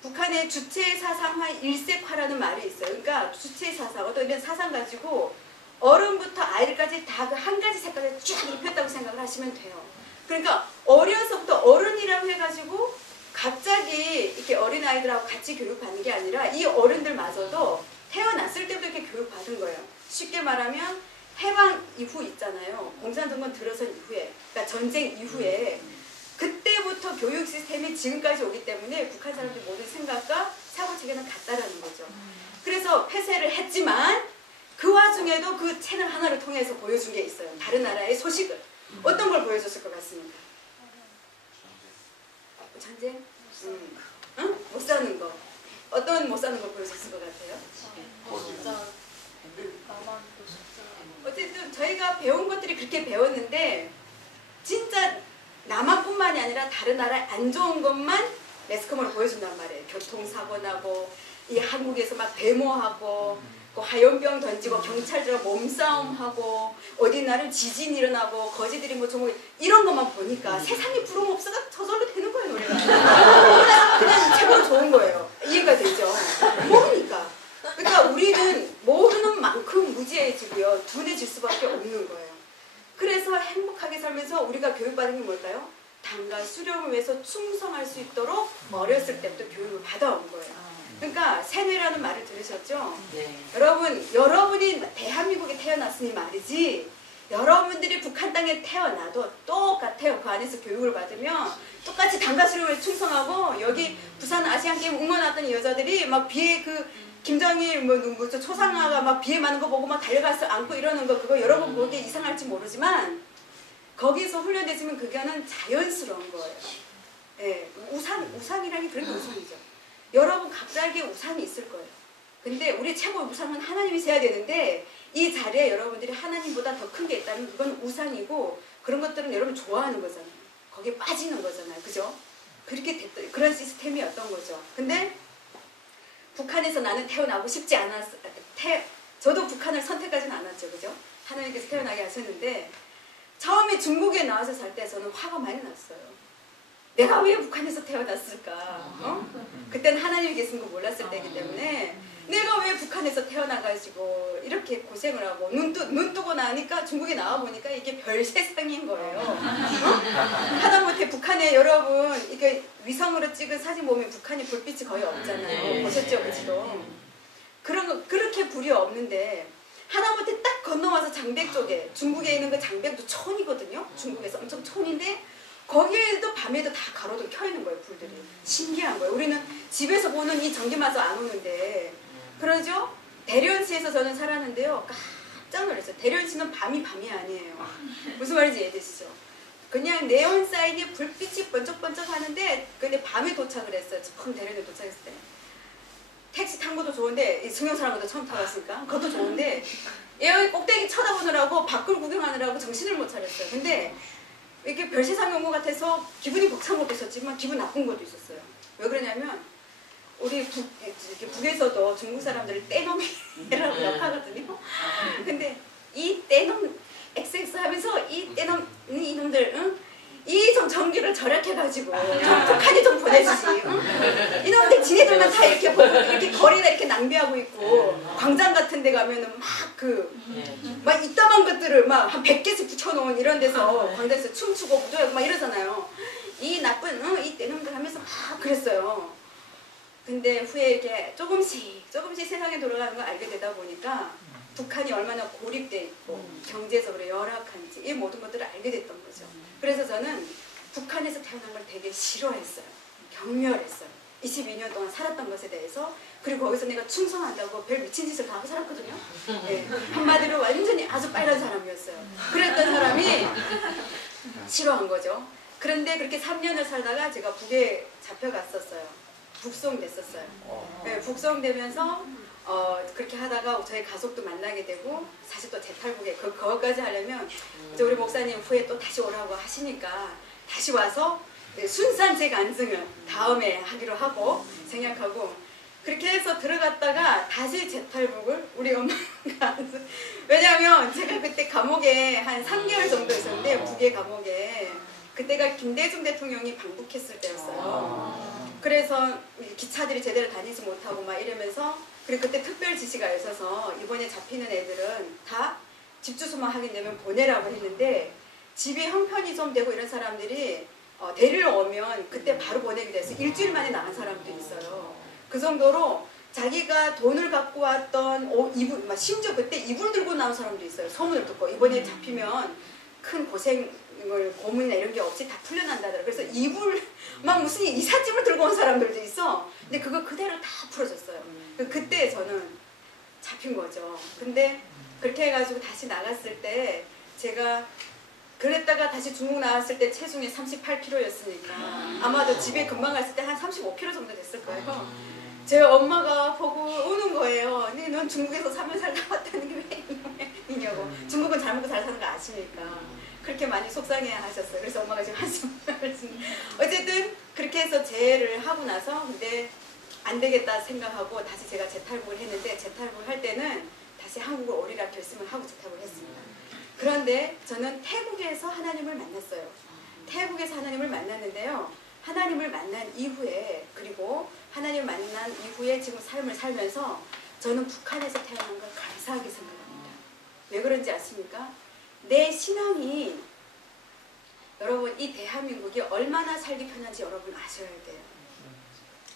북한의 주체사상화 일색화라는 말이 있어요. 그러니까 주체사상, 어떤 이런 사상 가지고 어른부터 아이들까지 다 그 한 가지 색깔을 쫙 입혔다고 생각을 하시면 돼요. 그러니까 어려서부터 어른이라고 해가지고 갑자기 이렇게 어린아이들하고 같이 교육받는 게 아니라 이 어른들마저도 태어났을 때부터 이렇게 교육받은 거예요. 쉽게 말하면 해방 이후 있잖아요. 공산정권 들어선 이후에, 그러니까 전쟁 이후에 그때부터 교육 시스템이 지금까지 오기 때문에 북한 사람들 모든 생각과 사고체계는 같다라는 거죠. 그래서 폐쇄를 했지만 그 와중에도 그 채널 하나를 통해서 보여준 게 있어요. 다른 나라의 소식을. 어떤 걸 보여줬을 것 같습니까? 전쟁? 응? 못 사는 거. 어떤 못 사는 거 보여줬을 것 같아요? 어쨌든 저희가 배운 것들이 그렇게 배웠는데 진짜 남한뿐만이 아니라 다른 나라에 안 좋은 것만 매스컴으로 보여준단 말이에요. 교통사고 나고 이 한국에서 막 데모하고 화염병 던지고 경찰들과 몸싸움하고 어디 나를 지진 일어나고 거지들이 뭐 정말 이런 것만 보니까 세상에 부러움 없어가 저절로 되는 거예요, 노래가. 그냥 최고로 좋은 거예요. 이해가 되죠? 모르니까. 그러니까 우리는 모르는 만큼 무지해지고요. 둔해질 수밖에 없는 거예요. 그래서 행복하게 살면서 우리가 교육받은 게 뭘까요? 당과 수령을 위해서 충성할 수 있도록 어렸을 때부터 교육을 받아온 거예요. 그러니까 세뇌라는 말을 들으셨죠? 네. 여러분이 대한민국에 태어났으니 말이지 여러분들이 북한 땅에 태어나도 똑같아요. 그 안에서 교육을 받으면 똑같이 당과 수령을 충성하고 여기 부산 아시안게임 응원했던 여자들이 막 비에 김정일 초상화가 막 비에 많은 거 보고 막 달려가서 안고 이러는 거 그거 여러분 보기에 이상할지 모르지만 거기서 훈련되지만 그거는 자연스러운 거예요. 예, 우상이라는 게 그런 게 우상이죠. 여러분 각자에게 우상이 있을 거예요. 근데 우리 최고의 우상은 하나님이셔야 되는데 이 자리에 여러분들이 하나님보다 더 큰 게 있다면 그건 우상이고 그런 것들은 여러분 좋아하는 거잖아요. 거기에 빠지는 거잖아요. 그죠? 그렇게 됐던 그런 시스템이었던 거죠. 근데 북한에서 나는 태어나고 싶지 않았어. 저도 북한을 선택하지는 않았죠. 그죠? 하나님께서 태어나게 하셨는데 처음에 중국에 나와서 살 때 저는 화가 많이 났어요. 내가 왜 북한에서 태어났을까? 그때는 하나님이 계신 거 몰랐을 때이기 때문에 내가 왜 북한에서 태어나가지고 이렇게 고생을 하고 눈 뜨고 나니까 중국에 나와 보니까 이게 별 세상인 거예요. 하다못해 북한에 여러분 이게 위성으로 찍은 사진 보면 북한이 불빛이 거의 없잖아요. 보셨죠, 그치도? 그렇게 불이 없는데 하다못해 딱 건너와서 장백 쪽에 중국에 있는 그 장백도 촌이거든요. 중국에서 엄청 촌인데 거기에도 밤에도 다 가로등 켜 있는 거예요, 불들이. 신기한 거예요. 우리는 집에서 보는 이 전기마저 안 오는데. 그러죠? 대련시에서 저는 살았는데요. 깜짝 놀랐어요. 대련시는 밤이 아니에요. 무슨 말인지 이해되시죠? 그냥 네온 사인에 불빛이 번쩍번쩍 하는데 근데 밤에 도착을 했어요. 처음 대련에 도착했을 때. 택시 탄 것도 좋은데 승용차랑도 처음 타봤으니까 그것도 좋은데 여기 꼭대기 쳐다보느라고 밖을 구경하느라고 정신을 못 차렸어요. 근데 이렇게 별세상이 온 것 같아서 기분이 벅찬 것도 있었지만 기분 나쁜 것도 있었어요. 왜 그러냐면 우리 북에서도 중국 사람들을 떼놈이라고 욕하거든요. 근데 이 떼놈 XX 하면서 이 떼놈 이놈들 이 전기를 절약해가지고 북한이 좀 보내주지. 이놈들 지네들만 다 이렇게 보고 이렇게 거리나 이렇게 낭비하고 있고 광장 같은 데 가면은 막 이따만 것들을 막 한 100개씩 붙여놓은 이런 데서 광장에서 춤추고 무도하고 막 이러잖아요. 이 나쁜 이 떼놈들 하면서 막 그랬어요. 근데 후에 이렇게 조금씩 세상에 돌아가는 걸 알게 되다 보니까 북한이 얼마나 고립돼 있고 경제적으로 열악한지 이 모든 것들을 알게 됐던 거죠. 그래서 저는 북한에서 태어난 걸 되게 싫어했어요. 경멸했어요. 22년 동안 살았던 것에 대해서. 그리고 거기서 내가 충성한다고 별 미친 짓을 다 하고 살았거든요. 네. 한마디로 완전히 아주 빨간 사람이었어요. 그랬던 사람이 싫어한 거죠. 그런데 그렇게 3년을 살다가 제가 북에 잡혀갔었어요. 북송됐었어요. 네, 북송되면서 그렇게 하다가 저희 가족도 만나게 되고 사실 또 재탈북에 그거까지 하려면 이제 우리 목사님 후에 또 다시 오라고 하시니까 다시 와서 순산제 간증을 다음에 하기로 하고 생각하고 그렇게 해서 들어갔다가 다시 재탈북을 우리 엄마가 왜냐하면 제가 그때 감옥에 한 3개월 정도 있었는데 북의 감옥에 그때가 김대중 대통령이 방북했을 때였어요. 그래서 기차들이 제대로 다니지 못하고 막 이러면서 그리고 그때 특별 지시가 있어서 이번에 잡히는 애들은 다 집 주소만 확인되면 보내라고 했는데 집이 형편이 좀 되고 이런 사람들이 데리러 오면 그때 바로 보내기로 해서 일주일 만에 나간 사람도 있어요. 그 정도로 자기가 돈을 갖고 왔던 이불, 심지어 그때 이불 들고 나온 사람도 있어요. 소문을 듣고 이번에 잡히면 큰 고생을 고문이나 이런 게 없이 다 풀려난다더라. 그래서 이불 막 무슨 이삿짐을 들고 온 사람들도 있어. 근데 그거 그대로 다 풀어줬어요. 그때 저는 잡힌 거죠. 근데 그렇게 해가지고 다시 나갔을 때 제가 그랬다가 다시 중국 나왔을 때 체중이 38kg였으니까 아마도 집에 금방 갔을 때 한 35kg 정도 됐을 거예요. 제 엄마가 보고 우는 거예요. 넌 중국에서 3년 살다 왔다는 게 왜 이냐고. 중국은 잘 먹고 잘 사는 거 아시니까. 그렇게 많이 속상해 하셨어요. 그래서 엄마가 지금 한숨을 어쨌든 그렇게 해서 재해를 하고 나서 근데 안 되겠다 생각하고 다시 제가 재탈북을 했는데 재탈북을 할 때는 다시 한국을 오리라 결심을 하고 재탈북을 했습니다. 그런데 저는 태국에서 하나님을 만났어요. 태국에서 하나님을 만났는데요. 하나님을 만난 이후에 그리고 하나님을 만난 이후에 지금 삶을 살면서 저는 북한에서 태어난 걸 감사하게 생각합니다. 왜 그런지 아십니까? 내 신앙이 여러분 이 대한민국이 얼마나 살기 편한지 여러분 아셔야 돼요.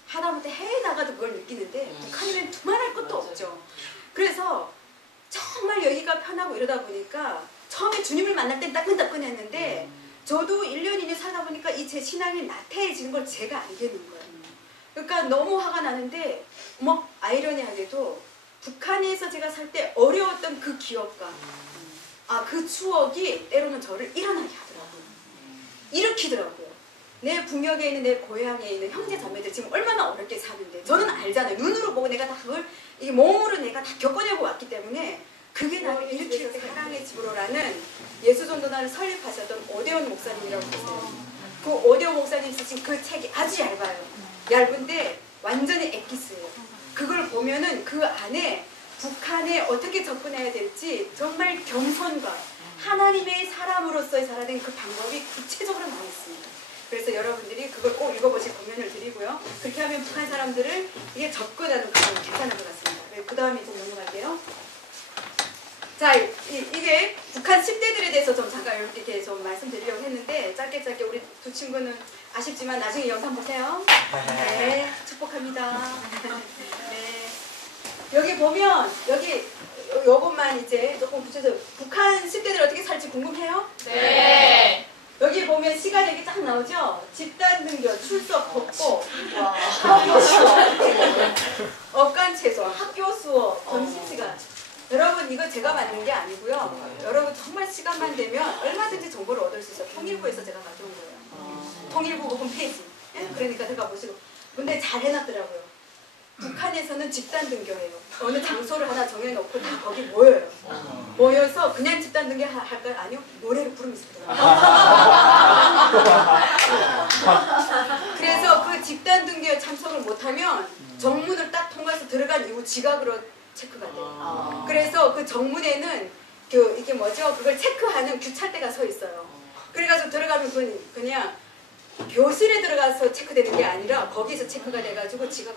하다못해 해외 나가도 그걸 느끼는데 북한이면 두말할 것도 없죠. 그래서 정말 여기가 편하고 이러다 보니까 처음에 주님을 만날 땐 따끈따끈했는데 저도 1년 2년 살다 보니까 이 제 신앙이 나태해지는 걸 제가 알게 되는 거예요. 그러니까 너무 화가 나는데 아이러니하게도 북한에서 제가 살 때 어려웠던 그 기억과 그 추억이 때로는 저를 일어나게 하더라고요. 일으키더라고요. 내 북녘에 있는 내 고향에 있는 형제 자매들 지금 얼마나 어렵게 사는데 저는 알잖아요. 눈으로 보고 내가 다 그걸 이게 몸으로 내가 다 겪어내고 왔기 때문에 그게 나를 일으킬 때 사랑의 집으로라는 예수전도단을 설립하셨던 오대원 목사님이라고 계세요. 그 오대원 목사님 쓰신 그 책이 아주 얇아요. 얇은데 완전히 엑기스예요. 그걸 보면은 그 안에 북한에 어떻게 접근해야 될지 정말 겸손과 하나님의 사람으로서의 살아낸 그 방법이 구체적으로 나와 있습니다. 그래서 여러분들이 그걸 꼭 읽어보실 권면을 드리고요. 그렇게 하면 북한 사람들을 이게 접근하는 과정이 괜찮을 것 같습니다. 그 다음에 좀 넘어갈게요. 자, 이게 북한 10대들에 대해서 좀 잠깐 이렇게 좀 말씀드리려고 했는데 짧게 우리 두 친구는 아쉽지만 나중에 영상 보세요. 네, 축복합니다. 네. 여기 보면 요것만 이제 조금 붙여서 북한 10대들 어떻게 살지 궁금해요? 네. 여기 보면 시간 여기 딱 나오죠? 집단 등교, 출석, 복고, 학교 수업, 업간 채소, 학교 수업, 점심시간. 여러분 이거 제가 만든 게 아니고요. 여러분 정말 시간만 되면 얼마든지 정보를 얻을 수 있어요. 통일부에서 제가 가져온 거예요. 통일부 홈페이지. 예? 그러니까 제가 보시고. 근데 잘 해놨더라고요. 북한에서는 집단 등교해요. 어느 장소를 하나 정해놓고 다 거기 모여요. 모여서 그냥 집단 등교 할까요? 아니요. 노래를 부르면서 들어가요. 그래서 그 집단 등교에 참석을 못하면 정문을 딱 통과해서 들어간 이후 지각으로 체크가 돼요. 그래서 그 정문에는 이게 뭐죠? 그걸 체크하는 규찰대가 서 있어요. 그래가지고 들어가면 그냥 교실에 들어가서 체크되는 게 아니라 거기서 체크가 돼가지고 지각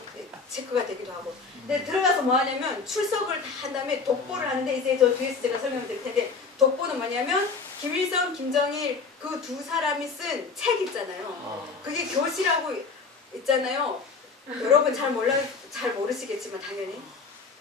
체크가 되기도 하고. 근데 들어가서 뭐 하냐면 출석을 다 한 다음에 독보를 하는데 이제 저 뒤에서 제가 설명을 드릴 텐데 독보는 뭐냐면 김일성, 김정일 그 두 사람이 쓴 책 있잖아요. 그게 교실하고 있잖아요. 여러분 잘 모르시겠지만 당연히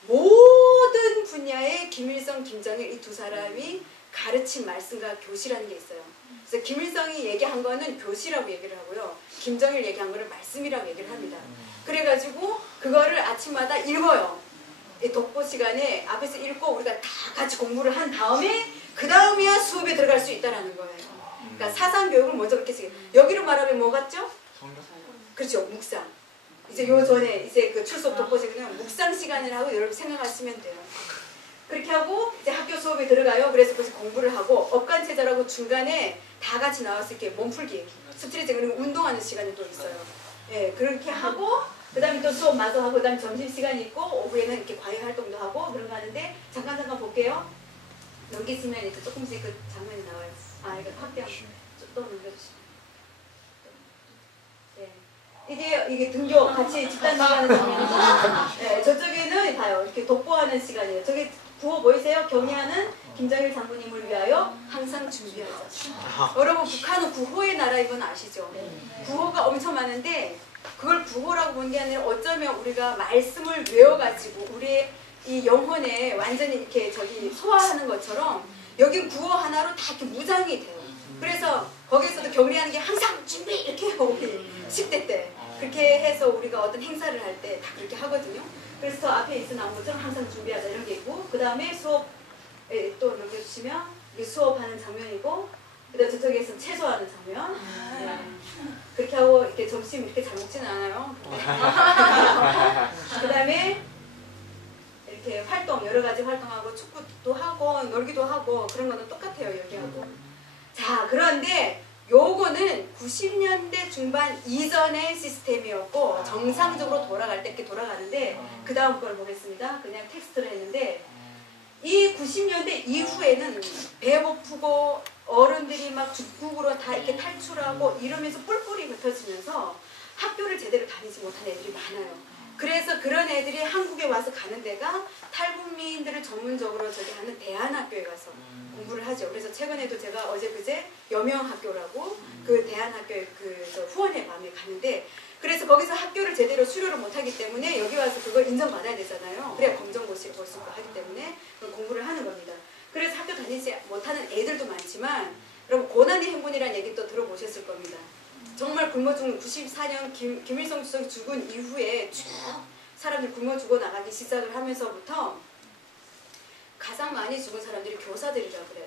모든 분야의 김일성, 김정일 이 두 사람이 가르친 말씀과 교시라는 게 있어요. 그래서 김일성이 얘기한 거는 교시라고 얘기를 하고요. 김정일 얘기한 거를 말씀이라고 얘기를 합니다. 그래가지고 그거를 아침마다 읽어요. 이 독보 시간에 앞에서 읽고 우리가 다 같이 공부를 한 다음에 그 다음에야 수업에 들어갈 수 있다는 거예요. 그러니까 사상 교육을 먼저 그렇게 쓰게. 여기로 말하면 뭐 같죠? 그렇죠. 묵상. 이제 요 전에 이제 그 출석 독보 시간은 묵상 시간을 하고 여러분 생각하시면 돼요. 그렇게 하고 이제 학교 수업에 들어가요. 그래서 거기서 공부를 하고 업간 체제라고 중간에 다 같이 나와서 이렇게 몸풀기, 스트레칭 그리고 운동하는 시간이 또 있어요. 예, 그렇게 하고 그 다음에 또 수업 마저 하고 그 다음에 점심시간이 있고 오후에는 이렇게 과외 활동도 하고 그런 거 하는데 잠깐 볼게요. 넘기시면 이제 조금씩 그 장면이 나와요. 아, 이거 확대하고 또 넘겨주시면. 네. 이게 등교 같이 집단 등교하는 장면이고 네, 저쪽에는 봐요. 이렇게 독보하는 시간이에요. 저기 구호 보이세요? 경의하는 김정일 장군님을 위하여 항상 준비하자. 여러분 북한은 구호의 나라 이건 아시죠? 구호가 엄청 많은데 그걸 구호라고 본 게 아니라 어쩌면 우리가 말씀을 외워가지고 우리의 이 영혼에 완전히 이렇게 소화하는 것처럼 여긴 구호 하나로 다 이렇게 무장이 돼요. 그래서 거기에서도 격리하는 게 항상 준비 이렇게 해요. 우리 10대 때 그렇게 해서 우리가 어떤 행사를 할 때 다 그렇게 하거든요. 그래서 저 앞에 있어 나온 것처럼 항상 준비하자 이런 게 있고 그 다음에 수업에 또 넘겨주시면 이게 수업하는 장면이고 그다음 저쪽에서 채소하는 장면. 네. 그렇게 하고 이렇게 점심 이렇게 잘 먹지는 않아요. 그 다음에 이렇게 활동 여러 가지 활동하고 축구도 하고 놀기도 하고 그런 거는 똑같아요 여기하고. 자 그런데 요거는 90년대 중반 이전의 시스템이었고 정상적으로 돌아갈 때 이렇게 돌아가는데 그 다음 걸 보겠습니다. 그냥 텍스트를 했는데 이 90년대 이후에는 배고프고 어른들이 막 죽국으로 다 이렇게 탈출하고 이러면서 뿔뿔이 흩어지면서 학교를 제대로 다니지 못한 애들이 많아요. 그래서 그런 애들이 한국에 와서 가는 데가 탈북민들을 전문적으로 하는 대안학교에 가서 공부를 하죠. 그래서 최근에도 제가 어제 그제 여명학교라고 그 대안학교에 저 후원의 밤에 가는데 그래서 거기서 학교를 제대로 수료를 못하기 때문에 여기 와서 그걸 인정받아야 되잖아요. 그래야 검정고시를 볼 수 있고 하기 때문에 공부를 하는 겁니다. 그래서 학교 다니지 못하는 애들도 많지만 여러분 고난의 행군이라는 얘기 또 들어보셨을 겁니다. 정말 굶어 죽는 94년 김일성 주석이 죽은 이후에 쭉 사람들이 굶어 죽어 나가기 시작을 하면서부터 가장 많이 죽은 사람들이 교사들이라고 그래요.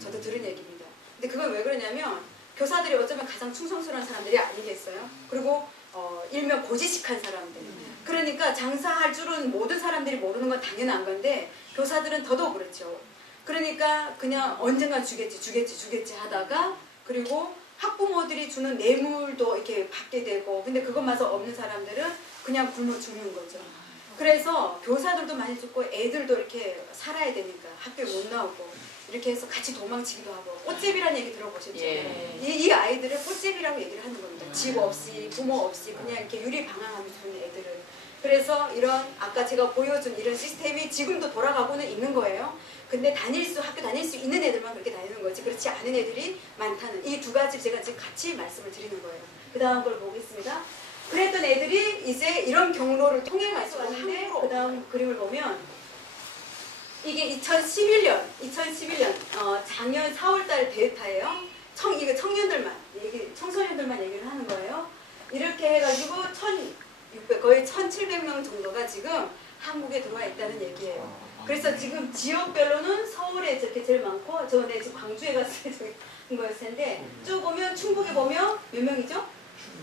저도 들은 얘기입니다. 근데 그건 왜 그러냐면 교사들이 어쩌면 가장 충성스러운 사람들이 아니겠어요? 그리고 일명 고지식한 사람들. 그러니까 장사할 줄은 모든 사람들이 모르는 건 당연한 건데 교사들은 더더욱 그렇죠. 그러니까 그냥 언젠가 주겠지 하다가 그리고 학부모들이 주는 뇌물도 이렇게 받게 되고 근데 그것마저 없는 사람들은 그냥 굶어 죽는 거죠. 그래서 교사들도 많이 죽고 애들도 이렇게 살아야 되니까 학교에 못 나오고 이렇게 해서 같이 도망치기도 하고 꽃제비라는 얘기 들어보셨죠? 예. 이 아이들을 꽃제비라고 얘기를 하는 겁니다. 집 없이 부모 없이 그냥 이렇게 유리방황하면서 사는 애들을. 그래서 이런 아까 제가 보여준 이런 시스템이 지금도 돌아가고는 있는 거예요. 근데 학교 다닐 수 있는 애들만 그렇게 다니는 거지 그렇지 않은 애들이 많다는 이 두 가지 제가 지금 같이 말씀을 드리는 거예요. 그 다음 걸 보겠습니다. 그랬던 애들이 이제 이런 경로를 통해 가지고 왔는데 그 다음 그림을 보면 이게 2011년 작년 4월달 데이터예요. 이거 청소년들만 얘기를 하는 거예요. 이렇게 해가지고 1,600 거의 1,700명 정도가 지금 한국에 들어와 있다는 얘기예요. 그래서 지금 지역별로는 서울에 저렇게 제일 많고 저는 지금 광주에 갔을 때 한 거였을 텐데 쭉 보면 충북에 보면 몇 명이죠?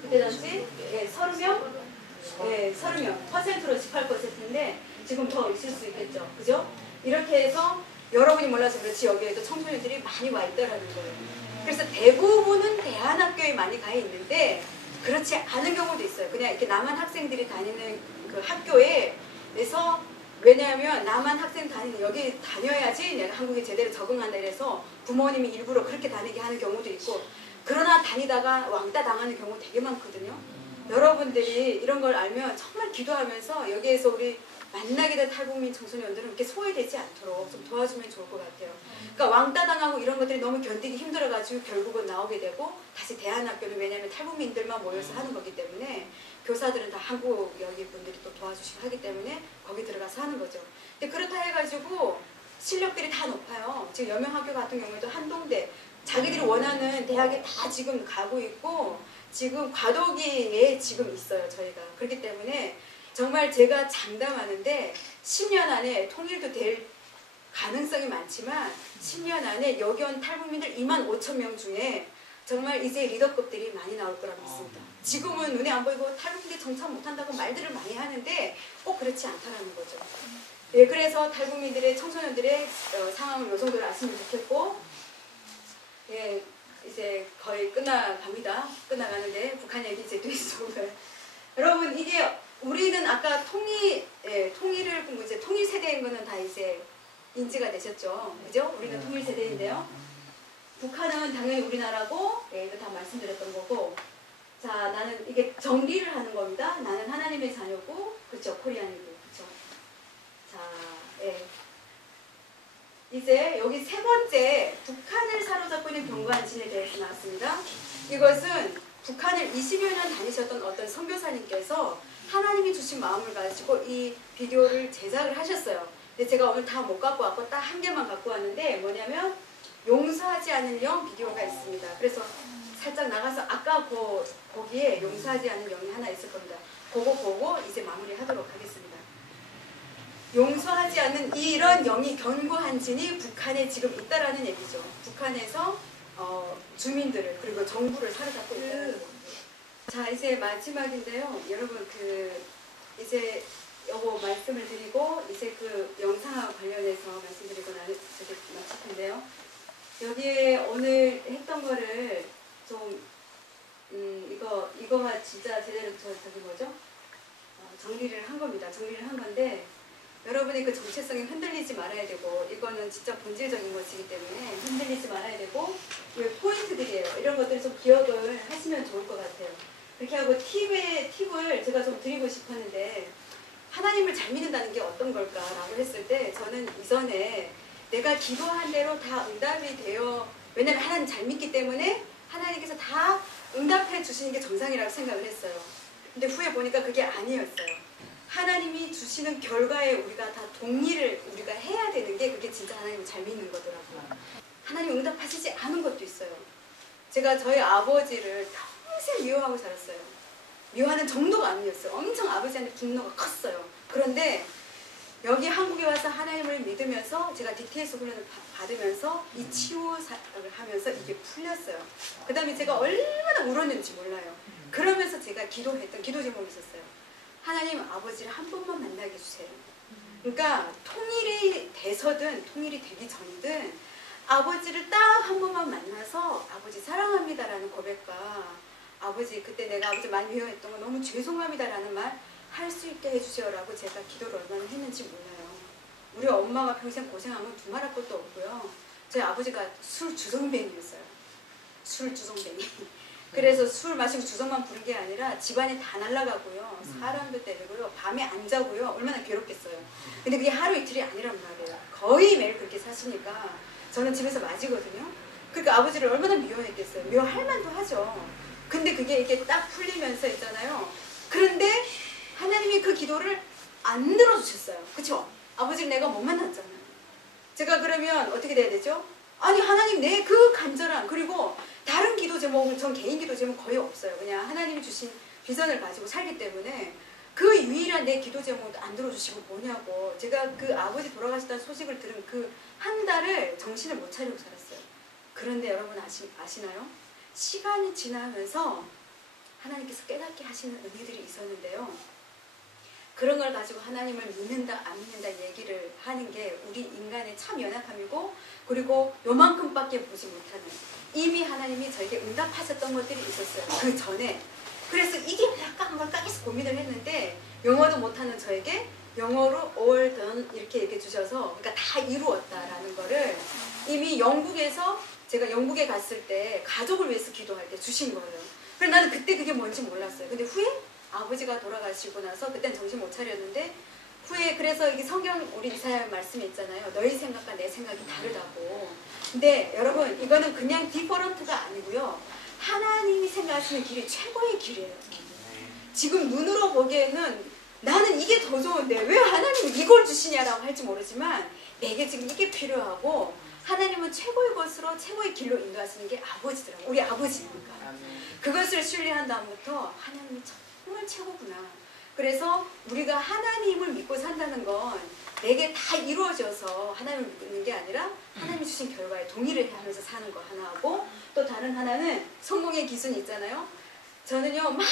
그때 당시 30명? 네, 30명. 퍼센트로 18%인데 지금 더 있을 수 있겠죠. 그죠? 이렇게 해서 여러분이 몰라서 그렇지 여기에도 청소년들이 많이 와 있다라는 거예요. 그래서 대부분은 대안학교에 많이 가 있는데 그렇지 않은 경우도 있어요. 그냥 이렇게 남한 학생들이 다니는 그 학교에서 왜냐하면 남한 학생 다니는 여기 다녀야지 내가 한국에 제대로 적응한다 이래서 부모님이 일부러 그렇게 다니게 하는 경우도 있고 그러나 다니다가 왕따 당하는 경우 되게 많거든요. 여러분들이 이런 걸 알면 정말 기도하면서 여기에서 우리 만나게 된 탈북민 청소년들은 이렇게 소외되지 않도록 좀 도와주면 좋을 것 같아요. 그러니까 왕따 당하고 이런 것들이 너무 견디기 힘들어가지고 결국은 나오게 되고 다시 대안학교는 왜냐하면 탈북민들만 모여서 하는 거기 때문에 교사들은 다 한국 여기 분들이 또 도와주시고 하기 때문에 거기 들어가서 하는 거죠. 근데 그렇다 해가지고 실력들이 다 높아요. 지금 여명학교 같은 경우에도 한동대 자기들이 원하는 대학에 다 지금 가고 있고 지금 과도기에 지금 있어요. 저희가. 그렇기 때문에 정말 제가 장담하는데 10년 안에 통일도 될 가능성이 많지만 10년 안에 여기 온 탈북민들 25,000명 중에 정말 이제 리더급들이 많이 나올 거라 믿습니다. 지금은 눈에 안 보이고 탈북민들이 정착 못한다고 말들을 많이 하는데 꼭 그렇지 않다는 거죠. 예, 그래서 탈북민들의 청소년들의 상황을 요 정도로 아시면 좋겠고 예, 이제 거의 끝나갑니다. 끝나가는데 북한 얘기 이제 또 있어요. 여러분 이게 우리는 아까 통일을 이제 통일 세대인 거는 다 이제 인지가 되셨죠, 그죠? 우리는 통일 세대인데요. 북한은 당연히 우리나라고, 예, 이거 다 말씀드렸던 거고. 자, 나는 이게 정리를 하는 겁니다. 나는 하나님의 자녀고, 그렇죠? 코리안이고, 그렇죠? 자, 예. 이제 여기 세 번째 북한을 사로잡고 있는 경관신에 대해서 나왔습니다. 이것은 북한을 20여 년 다니셨던 어떤 선교사님께서 하나님이 주신 마음을 가지고 이 비디오를 제작을 하셨어요. 근데 제가 오늘 다 못 갖고 왔고 딱 한 개만 갖고 왔는데 뭐냐면 용서하지 않는 영 비디오가 있습니다. 그래서 살짝 나가서 아까 거기에 용서하지 않는 영이 하나 있을 겁니다. 그거 보고 이제 마무리하도록 하겠습니다. 용서하지 않는 이런 영이 견고한 진이 북한에 지금 있다라는 얘기죠. 북한에서 주민들을 그리고 정부를 사로잡고 있다는 거죠. 자, 이제 마지막인데요. 여러분 이제 요거 말씀을 드리고 이제 그 영상하고 관련해서 말씀드리고 마칠 텐데요. 여기에 오늘 했던 거를 좀 이거가 진짜 제대로 저기 뭐죠? 정리를 한 겁니다. 정리를 한 건데 여러분이 그 정체성이 흔들리지 말아야 되고 이거는 진짜 본질적인 것이기 때문에 흔들리지 말아야 되고 이 포인트들이에요. 이런 것들을 좀 기억을 하시면 좋을 것 같아요. 그렇게 하고 팁을 제가 좀 드리고 싶었는데 하나님을 잘 믿는다는 게 어떤 걸까라고 했을 때 저는 이전에 내가 기도한 대로 다 응답이 되어 왜냐면 하나님 잘 믿기 때문에 하나님께서 다 응답해 주시는 게 정상이라고 생각을 했어요. 근데 후에 보니까 그게 아니었어요. 하나님이 주시는 결과에 우리가 다 동의를 우리가 해야 되는 게 그게 진짜 하나님을 잘 믿는 거더라고요. 하나님 응답하시지 않은 것도 있어요. 제가 저희 아버지를 평생 미워하고 살았어요. 미워하는 정도가 아니었어요. 엄청 아버지한테 분노가 컸어요. 그런데 여기 한국에 와서 하나님을 믿으면서 제가 DTS 훈련을 받으면서 이 치유를 하면서 이게 풀렸어요. 그 다음에 제가 얼마나 울었는지 몰라요. 그러면서 제가 기도했던 기도 제목이 있었어요. 하나님 아버지를 한 번만 만나게 해주세요. 그러니까 통일이 돼서든 통일이 되기 전이든 아버지를 딱 한 번만 만나서 아버지 사랑합니다라는 고백과 아버지 그때 내가 아버지 많이 미워했던 거 너무 죄송합니다라는 말 할 수 있게 해주세요라고 제가 기도를 얼마나 했는지 몰라요. 우리 엄마가 평생 고생한 건 두말할 것도 없고요. 저희 아버지가 술 주정뱅이였어요. 술 주정뱅이. 그래서 술 마시고 주정만 부른 게 아니라 집안이 다 날아가고요. 사람도 때리고요. 밤에 안 자고요. 얼마나 괴롭겠어요. 근데 그게 하루 이틀이 아니란 말이에요. 거의 매일 그렇게 사시니까 저는 집에서 맞이거든요. 그러니까 아버지를 얼마나 미워했겠어요. 미워할 만도 하죠. 근데 그게 이렇게 딱 풀리면서 있잖아요. 그런데 하나님이 그 기도를 안 들어주셨어요. 그쵸? 아버지를 내가 못 만났잖아요. 제가 그러면 어떻게 돼야 되죠? 아니 하나님 내 그 간절함 그리고 다른 기도 제목은 전 개인 기도 제목 거의 없어요. 그냥 하나님이 주신 비전을 가지고 살기 때문에 그 유일한 내 기도 제목도 안 들어주시고 뭐냐고. 제가 그 아버지 돌아가셨다는 소식을 들은 그 한 달을 정신을 못 차리고 살았어요. 그런데 여러분 아시나요? 시간이 지나면서 하나님께서 깨닫게 하시는 은혜들이 있었는데요. 그런 걸 가지고 하나님을 믿는다 안 믿는다 얘기를 하는 게 우리 인간의 참 연약함이고 그리고 요만큼밖에 보지 못하는 이미 하나님이 저에게 응답하셨던 것들이 있었어요. 그 전에. 그래서 이게 뭘까 계속 고민을 했는데 영어도 못하는 저에게 영어로 all done 이렇게 얘기해 주셔서 그러니까 다 이루었다라는 거를 이미 영국에서 제가 영국에 갔을 때 가족을 위해서 기도할 때 주신 거예요. 그래서 나는 그때 그게 뭔지 몰랐어요. 근데 후에 아버지가 돌아가시고 나서 그땐 정신 못 차렸는데 후에 그래서 이게 성경 우리 이사야 말씀이 있잖아요. 너희 생각과 내 생각이 다르다고. 근데 여러분 이거는 그냥 디퍼런트가 아니고요. 하나님이 생각하시는 길이 최고의 길이에요. 지금 눈으로 보기에는 나는 이게 더 좋은데 왜 하나님이 이걸 주시냐라고 할지 모르지만 내게 지금 이게 필요하고 하나님은 최고의 것으로 최고의 길로 인도하시는 게 아버지더라고요. 우리 아버지니까. 그것을 신뢰한 다음부터 하나님이 정말 최고구나. 그래서 우리가 하나님을 믿고 산다는 건 내게 다 이루어져서 하나님을 믿는 게 아니라 하나님이 주신 결과에 동의를 하면서 사는 거 하나하고 또 다른 하나는 성공의 기준이 있잖아요. 저는요 막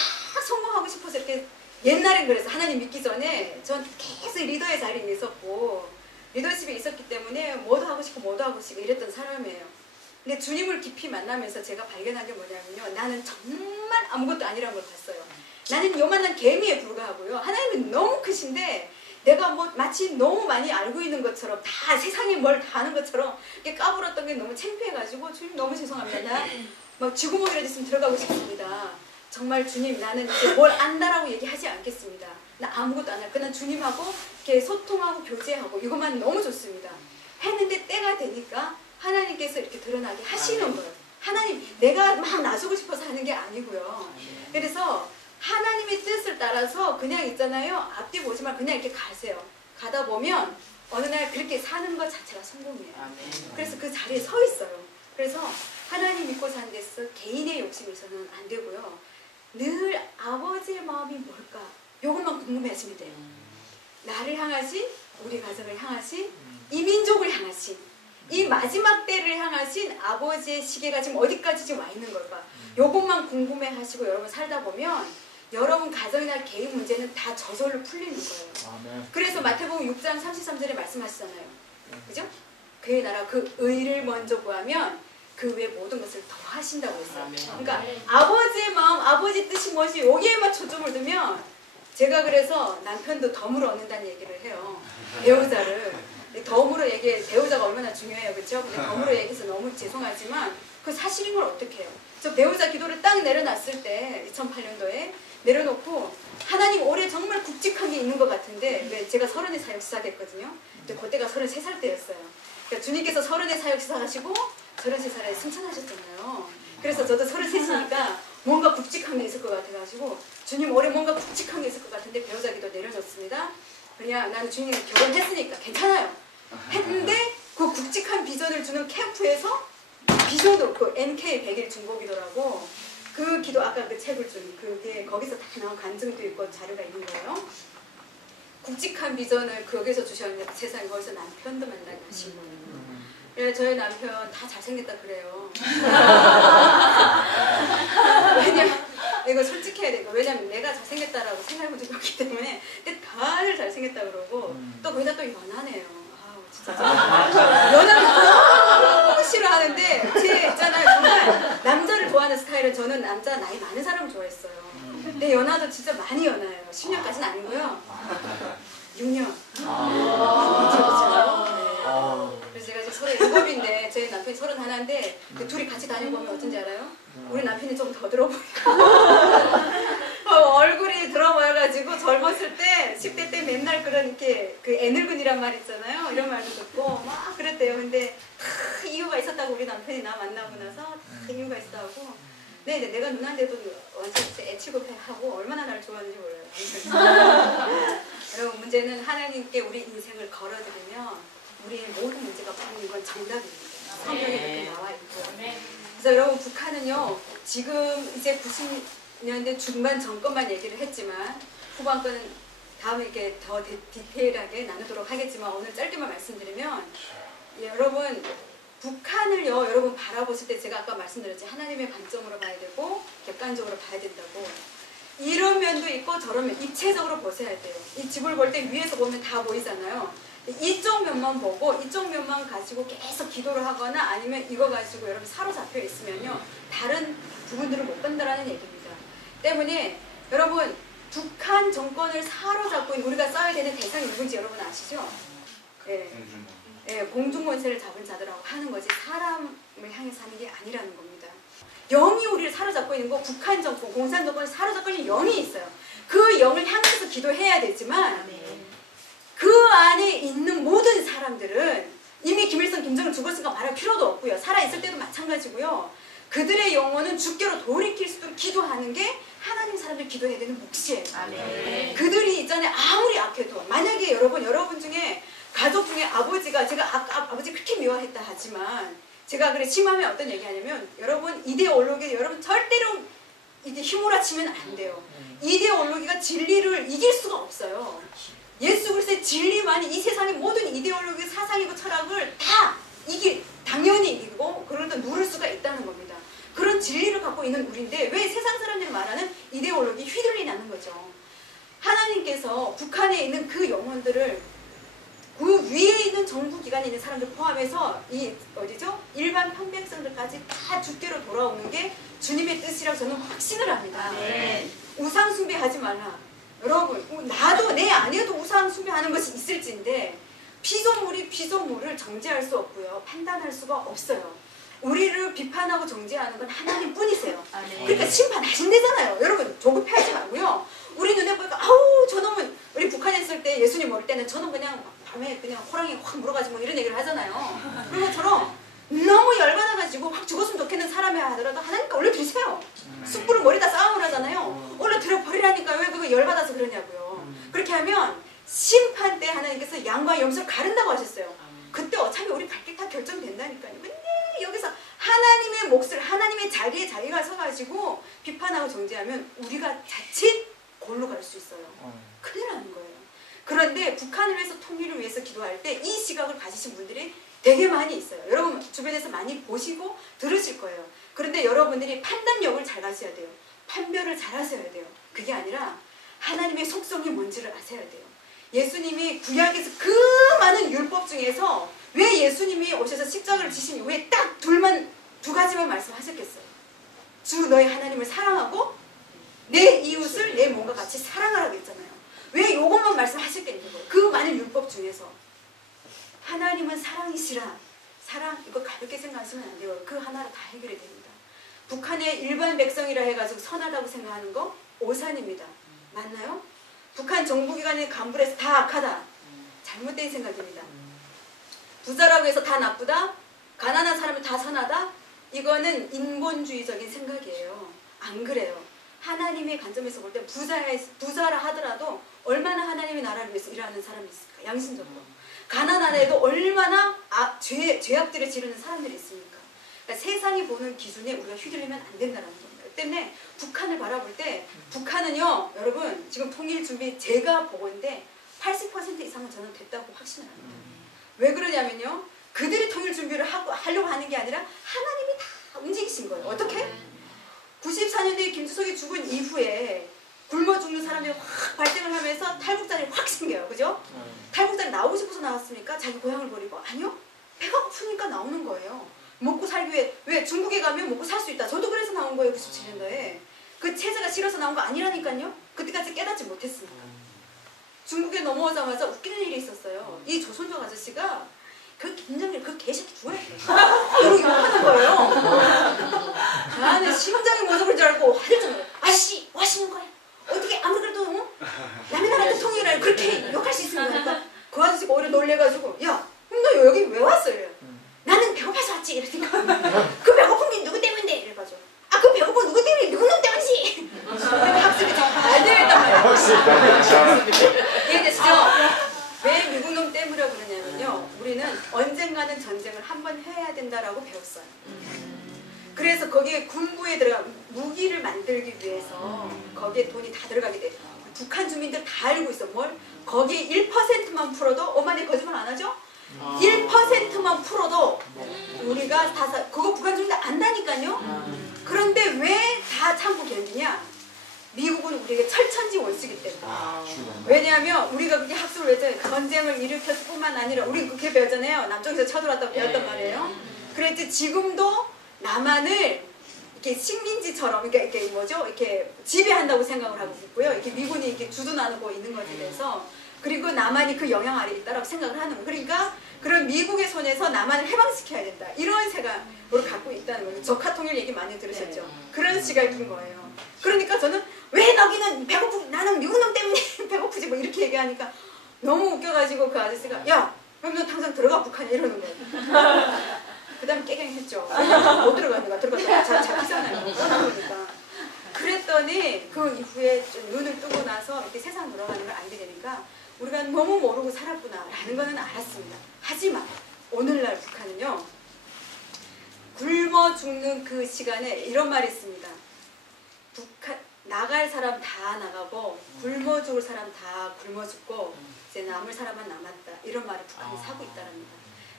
성공하고 싶어서 이렇게 옛날엔 그래서 하나님 믿기 전에 전 계속 리더의 자리에 있었고 리더십에 있었기 때문에 뭐도 하고 싶고 이랬던 사람이에요. 근데 주님을 깊이 만나면서 제가 발견한 게 뭐냐면요. 나는 정말 아무것도 아니라는 걸 봤어요. 나는 요만한 개미에 불과하고요. 하나님은 너무 크신데 내가 뭐 마치 너무 많이 알고 있는 것처럼 다 세상에 뭘 다 아는 것처럼 이렇게 까불었던 게 너무 창피해가지고 주님 너무 죄송합니다. 나 막 쥐구멍이라도 있으면 들어가고 싶습니다. 정말 주님 나는 이제 뭘 안다라고 얘기하지 않겠습니다. 나 아무것도 안 할. 그냥 주님하고 이렇게 소통하고 교제하고 이것만 너무 좋습니다. 했는데 때가 되니까 하나님께서 이렇게 드러나게 하시는 거예요. 하나님 내가 막 나서고 싶어서 하는 게 아니고요. 그래서 하나님의 뜻을 따라서 그냥 있잖아요. 앞뒤 보지만 그냥 이렇게 가세요. 가다 보면 어느 날 그렇게 사는 것 자체가 성공이에요. 그래서 그 자리에 서 있어요. 그래서 하나님 믿고 사는 데서 개인의 욕심이 있어서는 안 되고요. 늘 아버지의 마음이 뭘까? 이것만 궁금해하시면 돼요. 나를 향하신, 우리 가정을 향하신, 이 민족을 향하신, 이 마지막 때를 향하신 아버지의 시계가 지금 어디까지 지금 와 있는 걸까? 이것만 궁금해하시고 여러분 살다 보면 여러분 가정이나 개인 문제는 다 저절로 풀리는 거예요. 아멘. 그래서 마태복음 6장 33절에 말씀하시잖아요. 그죠? 그의 나라 그 의를 먼저 구하면 그 외 모든 것을 더 하신다고 했어요. 그러니까 아버지의 마음, 아버지 뜻이 무엇이 여기에만 초점을 두면 제가 그래서 남편도 덤으로 얻는다는 얘기를 해요. 배우자를. 덤으로 얘기해. 배우자가 얼마나 중요해요. 그렇죠? 근데 덤으로 얘기해서 너무 죄송하지만 그 사실인 걸 어떻게 해요? 저 배우자 기도를 딱 내려놨을 때 2008년도에 내려놓고 하나님 올해 정말 굵직한 게 있는 것 같은데 왜 제가 30에 사역 시작했거든요. 근데 그때가 33살 때였어요. 그러니까 주님께서 30에 사역 시작하시고 33살에 승천하셨잖아요. 그래서 저도 33이니까 뭔가 굵직한 게 있을 것 같아가지고 주님 올해 뭔가 굵직한 게 있을 것 같은데 배우자 기도 내려놓습니다. 그냥 나는 주님 결혼했으니까 괜찮아요. 했는데 그 굵직한 비전을 주는 캠프에서 비전도 그 NK 100일 중보기도라고 그 기도 아까 그 책을 준 그게 거기서 다 나온 간증도 있고 자료가 있는 거예요. 굵직한 비전을 거기서 주셨는데 세상에 거기서 남편도 만나게 하신 거예요. 그래서 저희 남편 다 잘생겼다 그래요. 왜냐면 이거 솔직해야 되고 왜냐면 내가 잘생겼다라고 생각해본 적이 없기 때문에 근데 다들 잘생겼다 그러고 또 거기다 또 연하네요. 아우 진짜 연하는 너무 싫어하는데 제 있잖아요. 정말 남자를 좋아하는 스타일은 저는 남자 나이 많은 사람을 좋아했어요. 근데 연하도 진짜 많이 연하예요. 10년까지는 아니고요. 6년. 그렇죠. 그래서 제가 이제 37인데 저희 남편이 31인데 그 둘이 같이 다녀보면 어쩐지 알아요? 우리 남편이 좀 더 들어 보여. 얼굴이 들어 보여가지고 젊었을 때 10대 때 맨날 그런 이렇게 그 애늙은이란 말 있잖아요. 이런 말도 듣고 막 그랬대요. 근데 다 이유가 있었다고 우리 남편이 나 만나고 나서 다 이유가 있었다고. 네네 내가 누나인데도 완전 애취급하고 얼마나 나를 좋아하는지 몰라요. 여러분 문제는 하나님께 우리 인생을 걸어드리면 우리의 모든 문제가 풀리는 건 정답입니다. 성경에 그렇게 나와 있고요. 그래서 여러분 북한은요 지금 이제 90년대 중반 정권만 얘기를 했지만 후반 거는 다음에 이렇게 더 디테일하게 나누도록 하겠지만 오늘 짧게만 말씀드리면 여러분 북한을요 여러분 바라보실 때 제가 아까 말씀드렸지 하나님의 관점으로 봐야 되고 객관적으로 봐야 된다고 이런 면도 있고 저런 면 입체적으로 보셔야 돼요. 이 집을 볼 때 위에서 보면 다 보이잖아요. 이쪽 면만 보고 이쪽 면만 가지고 계속 기도를 하거나 아니면 이거 가지고 여러분 사로잡혀 있으면요 다른 부분들을 못 본다라는 얘기입니다. 때문에 여러분 북한 정권을 사로잡고 우리가 싸워야 되는 대상이 누군지 여러분 아시죠? 예. 공중권세를 잡은 자들하고 하는 거지 사람을 향해서 하는 게 아니라는 겁니다. 영이 우리를 사로잡고 있는 거 북한 정권, 공산 정권을 사로잡고 있는 영이 있어요. 그 영을 향해서 기도해야 되지만 그 안에 있는 모든 사람들은 이미 김일성, 김정은 죽었으니까 말할 필요도 없고요. 살아있을 때도 마찬가지고요. 그들의 영혼은 주께로 돌이킬 수 있도록 기도하는 게 하나님 사람들 기도해야 되는 몫이에요. 그들이 있잖아요. 아무리 악해도 만약에 여러분 중에 가족 중에 아버지가 제가 아버지 그렇게 미워했다 하지만 제가 그래 심하면 어떤 얘기 하냐면 여러분 이데올로기 여러분 절대로 이게 휘몰아치면 안 돼요. 이데올로기가 진리를 이길 수가 없어요. 예수 그리스도의 진리만이 이 세상의 모든 이데올로기 사상이고 철학을 다 당연히 이기고 그러다 누를 수가 있다는 겁니다. 그런 진리를 갖고 있는 우리인데 왜 세상 사람들이 말하는 이데올로기 휘둘리냐는 거죠. 하나님께서 북한에 있는 그 영혼들을 그 위에 있는 정부기관에 있는 사람들 포함해서 일반 평백성들까지 다 주께로 돌아오는 게 주님의 뜻이라고 저는 확신을 합니다. 우상 숭배하지 말라. 여러분 나도 내 안에도 우상 숭배하는 것이 있을진데 피조물을 정죄할 수 없고요. 판단할 수가 없어요. 우리를 비판하고 정죄하는 건 하나님뿐이세요. 그러니까 심판하신대잖아요. 여러분 조급해하지 말고요. 우리 눈에 보니까 아우 저놈은 우리 북한에 있을 때 예수님 어릴 때는 저는 그냥 밤에 그냥 호랑이 확 물어가지고 이런 얘기를 하잖아요. 그런 것처럼 너무 열받아가지고 확 죽었으면 좋겠는 사람이 하더라도 하나님께 올려드리세요. 숯불을 머리다 쌓아놓으라잖아요. 올려드려버리라니까 왜 그거 열받아서 그러냐고요. 그렇게 하면 심판 때 하나님께서 양과 염소를 가른다고 하셨어요. 그때 어차피 우리 갈 길 다 결정된다니까요. 근데 여기서 하나님의 몫을 하나님의 자리에 자기가 서가지고 비판하고 정죄하면 우리가 자칫 골로 갈 수 있어요. 큰일 나는 거예요. 그런데 북한을 위해서 통일을 위해서 기도할 때 이 시각을 가지신 분들이 되게 많이 있어요. 여러분 주변에서 많이 보시고 들으실 거예요. 그런데 여러분들이 판단력을 잘 가셔야 돼요. 판별을 잘 하셔야 돼요. 그게 아니라 하나님의 속성이 뭔지를 아셔야 돼요. 예수님이 구약에서 그 많은 율법 중에서 왜 예수님이 오셔서 십자가를 지신 이후에 딱 두 가지만 말씀하셨겠어요. 주 너희 하나님을 사랑하고 내 이웃을 내 몸과 같이 사랑하라고 했잖아요. 왜 이것만 말씀하셨겠냐고요. 그 많은 율법 중에서 하나님은 사랑이시라. 사랑 이거 가볍게 생각하시면 안 돼요. 그 하나로 다 해결이 됩니다. 북한의 일반 백성이라 해가지고 선하다고 생각하는 거 오산입니다. 맞나요? 북한 정부기관의 간부에서 다 악하다. 잘못된 생각입니다. 부자라고 해서 다 나쁘다? 가난한 사람은 다 선하다? 이거는 인본주의적인 생각이에요. 안 그래요. 하나님의 관점에서 볼 때 부자라 하더라도 얼마나 하나님의 나라를 위해서 일하는 사람이 있을까? 양심적으로. 가난한 애도 얼마나 죄악들을 지르는 사람들이 있습니까? 그러니까 세상이 보는 기준에 우리가 휘둘리면 안 된다는 겁니다. 그 때문에 북한을 바라볼 때 북한은요. 여러분 지금 통일 준비 제가 보고인데 80% 이상은 저는 됐다고 확신을 합니다. 왜 그러냐면요. 그들이 통일 준비를 하려고 하는 게 아니라 하나님이 다 움직이신 거예요. 어떻게? 94년도에 김주석이 죽은 이후에 굶어 죽는 사람들이 확 발생을 하면서 탈북자들이 확 생겨요. 그죠? 탈북자들이 나오고 싶어서 나왔습니까? 자기 고향을 버리고? 아니요. 배가 고프니까 나오는 거예요. 먹고 살기 위해. 왜? 중국에 가면 먹고 살 수 있다. 저도 그래서 나온 거예요. 97년도에. 그 체제가 싫어서 나온 거 아니라니까요. 그때까지 깨닫지 못했으니까. 중국에 넘어오자마자 웃기는 일이 있었어요. 이 조선족 아저씨가 그 김정일 그 개새끼 죽어야 돼. 이러고 욕하는 거예요. 나는 심장이 멎어버릴 줄 알고 화를 좀 아씨 뭐 하시는 거야? 어떻게 아무리 그래도 남의 나라 대통령이라 그렇게 욕할 수 있으면 그러니까 그 아저씨가 오히려 놀래가지고 야 그럼 너 여기 왜 왔어? 이래요. 나는 배고파서 왔지. 이러니까 그 배고픈 게 누구 때문인데? 이래가지고 아 그 배고픈 누구 때문에? 누구 놈 때문이지? 학습이 잘 되었단 말이에요. 이해되시죠? 왜 미국 놈 때문이라고 그러냐면요. 우리는 언젠가는 전쟁을 한번 해야 된다라고 배웠어요. 그래서 거기에 군부에 들어가 무기를 만들기 위해서 거기에 돈이 다 들어가게 돼. 북한 주민들 다 알고 있어. 뭘? 거기에 1%만 풀어도 엄마네 거짓말 안 하죠? 1%만 풀어도 우리가 다 그거 북한 주민들 안다니까요. 그런데 왜 다 참고 견디냐? 미국은 우리에게 철천지 원수기 때문에. 왜냐하면 우리가 그게 학습을 했잖아요. 전쟁을 일으켰을 뿐만 아니라 우리 그렇게 배웠잖아요. 남쪽에서 쳐들어왔다고 배웠단 말이에요. 그랬지 지금도 남한을 이렇게 식민지처럼 이렇게 뭐죠? 이렇게 지배한다고 생각을 하고 있고요. 이렇게 미군이 이렇게 주둔하고 있는 것에 대해서 그리고 남한이 그 영향 아래에 있다라고 생각을 하는 거예요. 그러니까 그런 미국의 손에서 남한을 해방시켜야 된다. 이런 생각을 갖고 있다는 거예요. 적화통일 얘기 많이 들으셨죠? 그런 시각인 거예요. 그러니까 저는 왜 너기는 배고프지? 나는 미국 놈 때문에 배고프지? 뭐 이렇게 얘기하니까 너무 웃겨가지고 그 아저씨가 야 그럼 너 당장 들어가 북한에 이러는 거예요. 그 다음에 깨갱했죠. 못 들어가니까 들어갔다가 잡히잖아요. 그러니까. 그랬더니 그 이후에 좀 눈을 뜨고 나서 이렇게 세상 돌아가는 걸 알게 되니까 우리가 너무 모르고 살았구나라는 거는 알았습니다. 하지만 오늘날 북한은요. 굶어 죽는 그 시간에 이런 말이 있습니다. 북한 나갈 사람 다 나가고 굶어 죽을 사람 다 굶어 죽고 이제 남을 사람만 남았다. 이런 말을 북한이 사고 있다랍니다.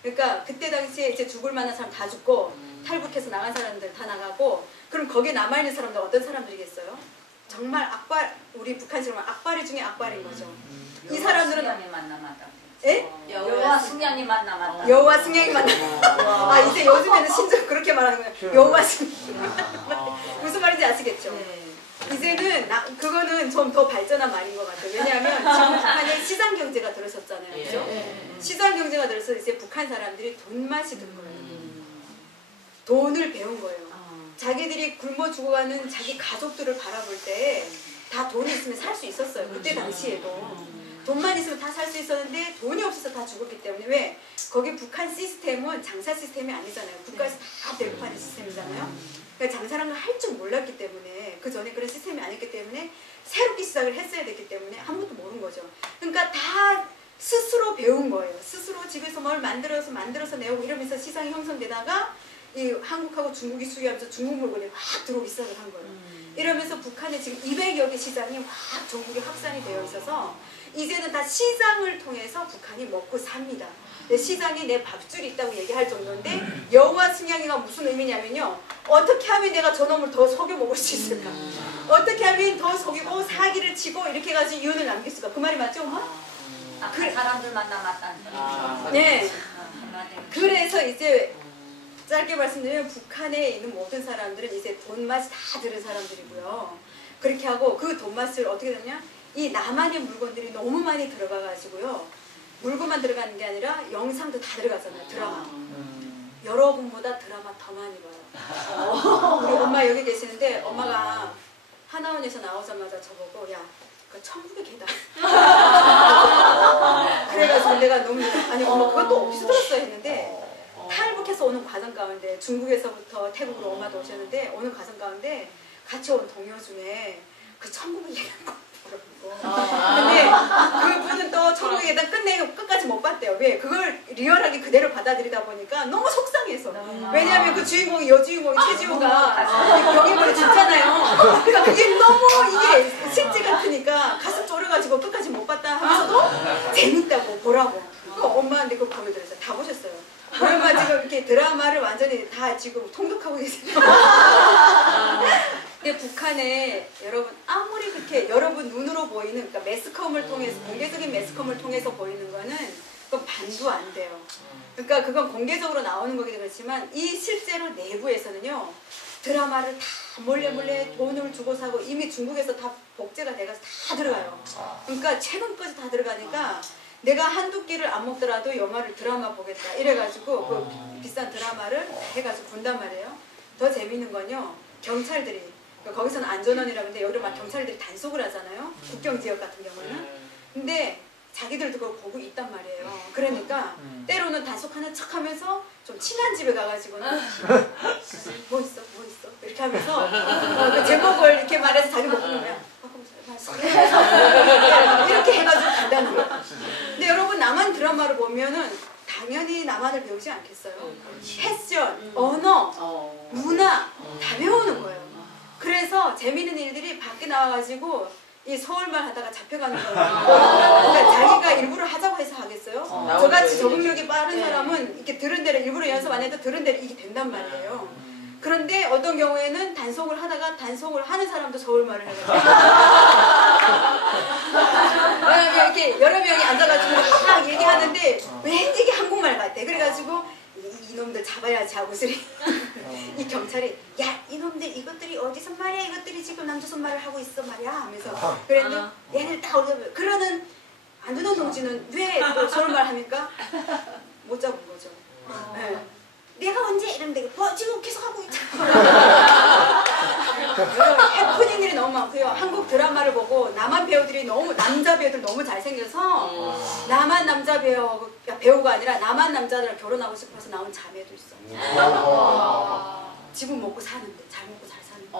그러니까 그때 당시에 이제 죽을 만한 사람 다 죽고 탈북해서 나간 사람들 다 나가고 그럼 거기에 남아있는 사람들 어떤 사람들이겠어요? 정말 악발 우리 북한식으로 악바리 중에 악바리인 거죠. 이 사람들은 승냥이만 남았다. 예? 여와 승냥이만 남았다. 여호와 승냥이만 아 이제 요즘에는 심지어 그렇게 말하는 거예요. 여호와 승냥이만 무슨 말인지 아시겠죠? 네. 이제는 그거는 좀 더 발전한 말인 것 같아요. 왜냐하면 지금 북한에 시장 경제가 들어섰잖아요. 그죠? 시장 경제가 들어서 이제 북한 사람들이 돈 맛이 든 거예요. 돈을 배운 거예요. 자기들이 굶어 죽어가는 자기 가족들을 바라볼 때 다 돈이 있으면 살 수 있었어요. 그때 당시에도. 돈만 있으면 다 살 수 있었는데 돈이 없어서 다 죽었기 때문에 왜? 거기 북한 시스템은 장사 시스템이 아니잖아요. 국가에서 다 배급하는 시스템이잖아요. 그러니까 장사라는 걸 할 줄 몰랐기 때문에 그 전에 그런 시스템이 아니었기 때문에 새롭게 시작을 했어야 됐기 때문에 아무것도 모르는 거죠. 그러니까 다 스스로 배운 거예요. 스스로 집에서 뭘 만들어서 내오고 이러면서 시장이 형성되다가 이 한국하고 중국이 수교하면서 중국 물건이 확 들어오기 시작을 한 거예요. 이러면서 북한에 지금 200여 개 시장이 확 전국에 확산이 되어 있어서 이제는 다 시장을 통해서 북한이 먹고 삽니다. 시장에 내 밥줄이 있다고 얘기할 정도인데 여호와 승냥이가 무슨 의미냐면요. 어떻게 하면 내가 저놈을 더 속여 먹을 수 있을까? 어떻게 하면 더 속이고 사기를 치고 이렇게 해가지고 이윤을 남길 수가. 그 말이 맞죠, 엄마? 그 사람들만 남았다는 소리죠. 네. 한마디로. 그래서 이제 짧게 말씀드리면 북한에 있는 모든 사람들은 이제 돈맛이 다 들은 사람들이고요. 그렇게 하고 그 돈맛을 어떻게 되냐? 이 남한의 물건들이 너무 많이 들어가가지고요. 물건만 들어가는 게 아니라 영상도 다 들어가잖아요. 드라마. 여러분보다 드라마 더 많이 봐요. 우리 엄마 여기 계시는데 엄마가 하나원에서 나오자마자 저보고 야, 그 천국의 계단. 그래가지고 내가 너무 아니 엄마 그것도 어디서 들었어 했는데 탈북해서 오는 과정 가운데 중국에서부터 태국으로 엄마도 오셨는데 오는 과정 가운데 같이 온 동료 중에 그 천국의 계단 근데 그분은 또 천국의 계단 끝내고 끝까지 못 봤대요. 왜? 그걸 리얼하게 그대로 받아들이다 보니까 너무 속상해서. 왜냐하면 그 주인공이 여주인공이 최지호가 병이벌에 죽잖아요. 그러니까 그게 너무 이게 실제 같으니까 가슴 쫄여가지고 끝까지 못 봤다 하면서도 재밌다고 보라고. 그러니까 엄마한테 그거 보여드렸어요. 다 보셨어요. 우리 엄마 지금 이렇게 드라마를 완전히 다 지금 통독하고 계세요. 근데 북한에 여러분 아무리 그렇게 여러분 눈으로 보이는 그러니까 매스컴을 통해서 공개적인 매스컴을 통해서 보이는 거는 그건 반도 안 돼요. 그러니까 그건 공개적으로 나오는 거긴 그렇지만 이 실제로 내부에서는요 드라마를 다 몰래 돈을 주고 사고 이미 중국에서 다 복제가 돼가서 다 들어가요. 그러니까 최근까지 다 들어가니까 내가 한두 끼를 안 먹더라도 영화를 드라마 보겠다 이래가지고 그 비싼 드라마를 해가지고 본단 말이에요. 더 재밌는 건요, 경찰들이 그러니까 거기서는 안전원이라고 하는데 여기로 막 경찰들이 단속을 하잖아요. 국경 지역 같은 경우는. 근데 자기들도 그걸 보고 있단 말이에요. 그러니까 때로는 단속하는 척하면서 좀 친한 집에 가가지고는 뭐 있어 이렇게 하면서 그 제목을 이렇게 말해서 자기 먹고 보면 이렇게 해가지고 간다는 거예요. 근데 여러분 남한 드라마를 보면은 당연히 남한을 배우지 않겠어요. 패션, 언어, 문화 다 배우는 거예요. 그래서 재미있는 일들이 밖에 나와가지고 이 서울말 하다가 잡혀가는 거예요. 그러니까 자기가 일부러 하자고 해서 하겠어요? 저같이 적응력이 빠른 사람은 이렇게 들은 대로 일부러 연습 안 해도 들은 대로 이게 된단 말이에요. 그런데 어떤 경우에는 단속을 하다가 단속을 하는 사람도 서울말을 해가지고 이렇게 여러 명이 앉아가지고 막 얘기하는데 왠지 이게 한국말 같아. 그래가지고 이놈들 잡아야지 하고서 이 경찰이 야 이놈들 이것들이 어디서 말이야 이것들이 지금 남조선 말을 하고 있어 말이야 하면서 그랬는데 얘들 딱 올려보면 그러는 안준호 동지는 왜 서울말 합니까? 못 잡은 거죠. 네. 내가 언제 이러는데 지금 계속 하고 있잖아. 해프닝들이 너무 많고요. 한국 드라마를 보고 남한 배우들이 남자 배우들 너무 잘생겨서 남한 남자 배우가 아니라 남한 남자들랑 결혼하고 싶어서 나온 자매도 있어. 집은 먹고 사는데 잘 먹고 잘 사는데.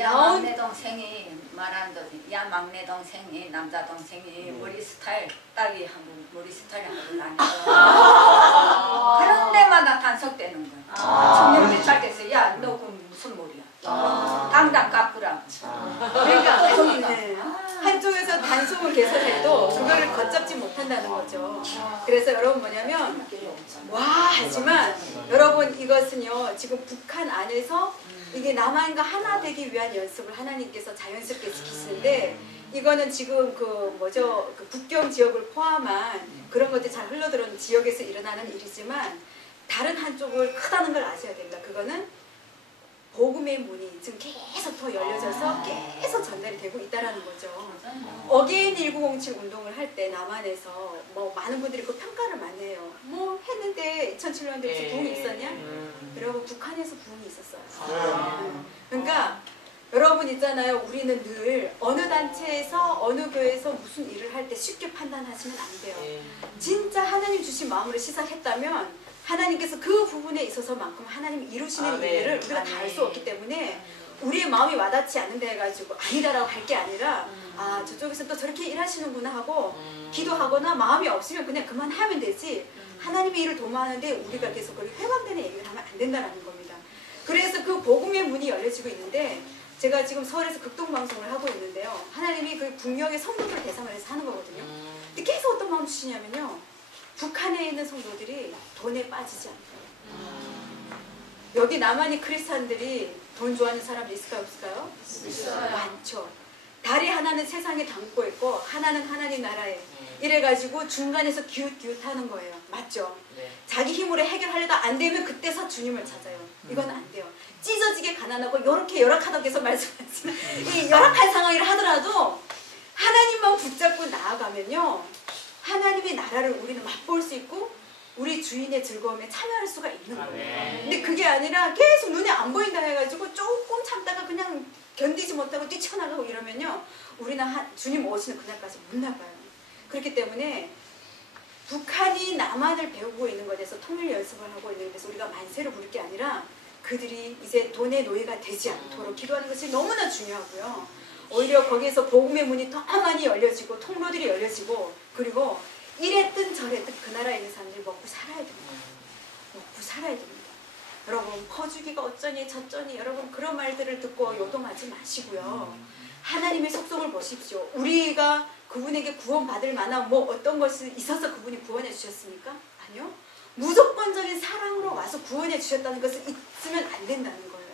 야 막내 동생이 말한다더니 야 막내 동생이 남자 동생이 머리 스타일 딱이 한국 머리 스타일 하고 다녀. 그런 데마다 단속되는 거야. 청년들이 짧게서 야 너 그 무슨 머리야? 당당 깎으라. 그러니까 한쪽에서 단속을 개선해도 그거를 걷잡지 못한다는 거죠. 그래서 여러분 뭐냐면 와 하지만 여러분 이것은요 지금 북한 안에서 이게 남한과 하나 되기 위한 연습을 하나님께서 자연스럽게 시키시는데 이거는 지금 그 국경 지역을 포함한 그런 것들이 잘 흘러들어오는 지역에서 일어나는 일이지만 다른 한쪽을 크다는 걸 아셔야 됩니다. 그거는 복음의 문이 지금 계속 더 열려져서 계속 전달이 되고 있다는 거죠. 어게인 1907 운동을 할 때 남한에서 많은 분들이 그 평가를 많이 해요. 했는데 2007년도에 무슨 부흥이 있었냐? 여러분 북한에서 부흥이 있었어요. 그러니까 여러분 있잖아요. 우리는 늘 어느 단체에서 어느 교회에서 무슨 일을 할 때 쉽게 판단하시면 안 돼요. 진짜 하나님 주신 마음으로 시작했다면 하나님께서 그 부분에 있어서만큼 하나님이 이루시는 일을 우리가 다 알 수 없기 때문에 우리의 마음이 와닿지 않는다 해가지고 아니다라고 할 게 아니라 아 저쪽에서 또 저렇게 일하시는구나 하고 기도하거나 마음이 없으면 그냥 그만하면 되지 하나님의 일을 도모하는데 우리가 계속 그렇게 회방되는 얘기를 하면 안 된다는 겁니다. 그래서 그 복음의 문이 열려지고 있는데 제가 지금 서울에서 극동방송을 하고 있는데요. 하나님이 그 국력의 성도들을 대상으로 해서 하는 거거든요. 근데 계속 어떤 마음 주시냐면요. 북한에 있는 성도들이 돈에 빠지지 않아요. 여기 남한이 크리스찬들이 돈 좋아하는 사람이 있을까요? 없을까요? 있어요. 많죠. 다리 하나는 세상에 담고 있고 하나는 하나님 나라에 이래가지고 중간에서 기웃기웃하는 거예요. 맞죠? 네. 자기 힘으로 해결하려다 안 되면 그때서 주님을 찾아요. 이건 안 돼요. 찢어지게 가난하고 이렇게 열악하다고 계속 말씀하시는 이 열악한 상황이라 하더라도 하나님만 붙잡고 나아가면요. 하나님의 나라를 우리는 맛볼 수 있고 우리 주인의 즐거움에 참여할 수가 있는 거예요. 근데 그게 아니라 계속 눈에 안 보인다 해가지고 조금 참다가 그냥 견디지 못하고 뛰쳐나가고 이러면요. 우리는 주님 오시는 그날까지 못 나가요. 그렇기 때문에 북한이 남한을 배우고 있는 것에 대해서 통일 연습을 하고 있는 데서 우리가 만세를 부를 게 아니라 그들이 이제 돈의 노예가 되지 않도록 기도하는 것이 너무나 중요하고요. 오히려 거기에서 복음의 문이 더 많이 열려지고 통로들이 열려지고 그리고 이랬든 저랬든 그 나라에 있는 사람들이 먹고 살아야 됩니다. 먹고 살아야 됩니다. 여러분 퍼주기가 어쩌니 저쩌니 여러분 그런 말들을 듣고 요동하지 마시고요. 하나님의 속성을 보십시오. 우리가 그분에게 구원받을 만한 어떤 것이 있어서 그분이 구원해 주셨습니까? 아니요. 무조건적인 사랑으로 와서 구원해 주셨다는 것을 잊으면 안 된다는 거예요.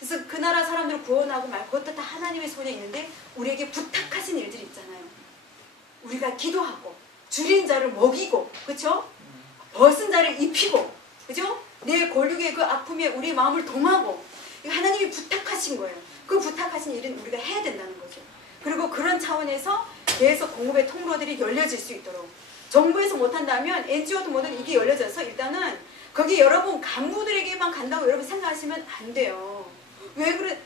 그래서 그 나라 사람들을 구원하고 말고 그것도 다 하나님의 손에 있는데 우리에게 부탁하신 일들이 있잖아요. 우리가 기도하고 줄인 자를 먹이고 그렇죠? 벗은 자를 입히고 그렇죠? 내 골육의 그 아픔에 우리 마음을 동하고 하나님이 부탁하신 거예요. 그 부탁하신 일은 우리가 해야 된다는 거죠. 그리고 그런 차원에서 계속 공급의 통로들이 열려질 수 있도록 정부에서 못한다면 NGO도 뭐든 이게 열려져서 일단은 거기 여러분 간부들에게만 간다고 여러분 생각하시면 안 돼요. 왜 그래?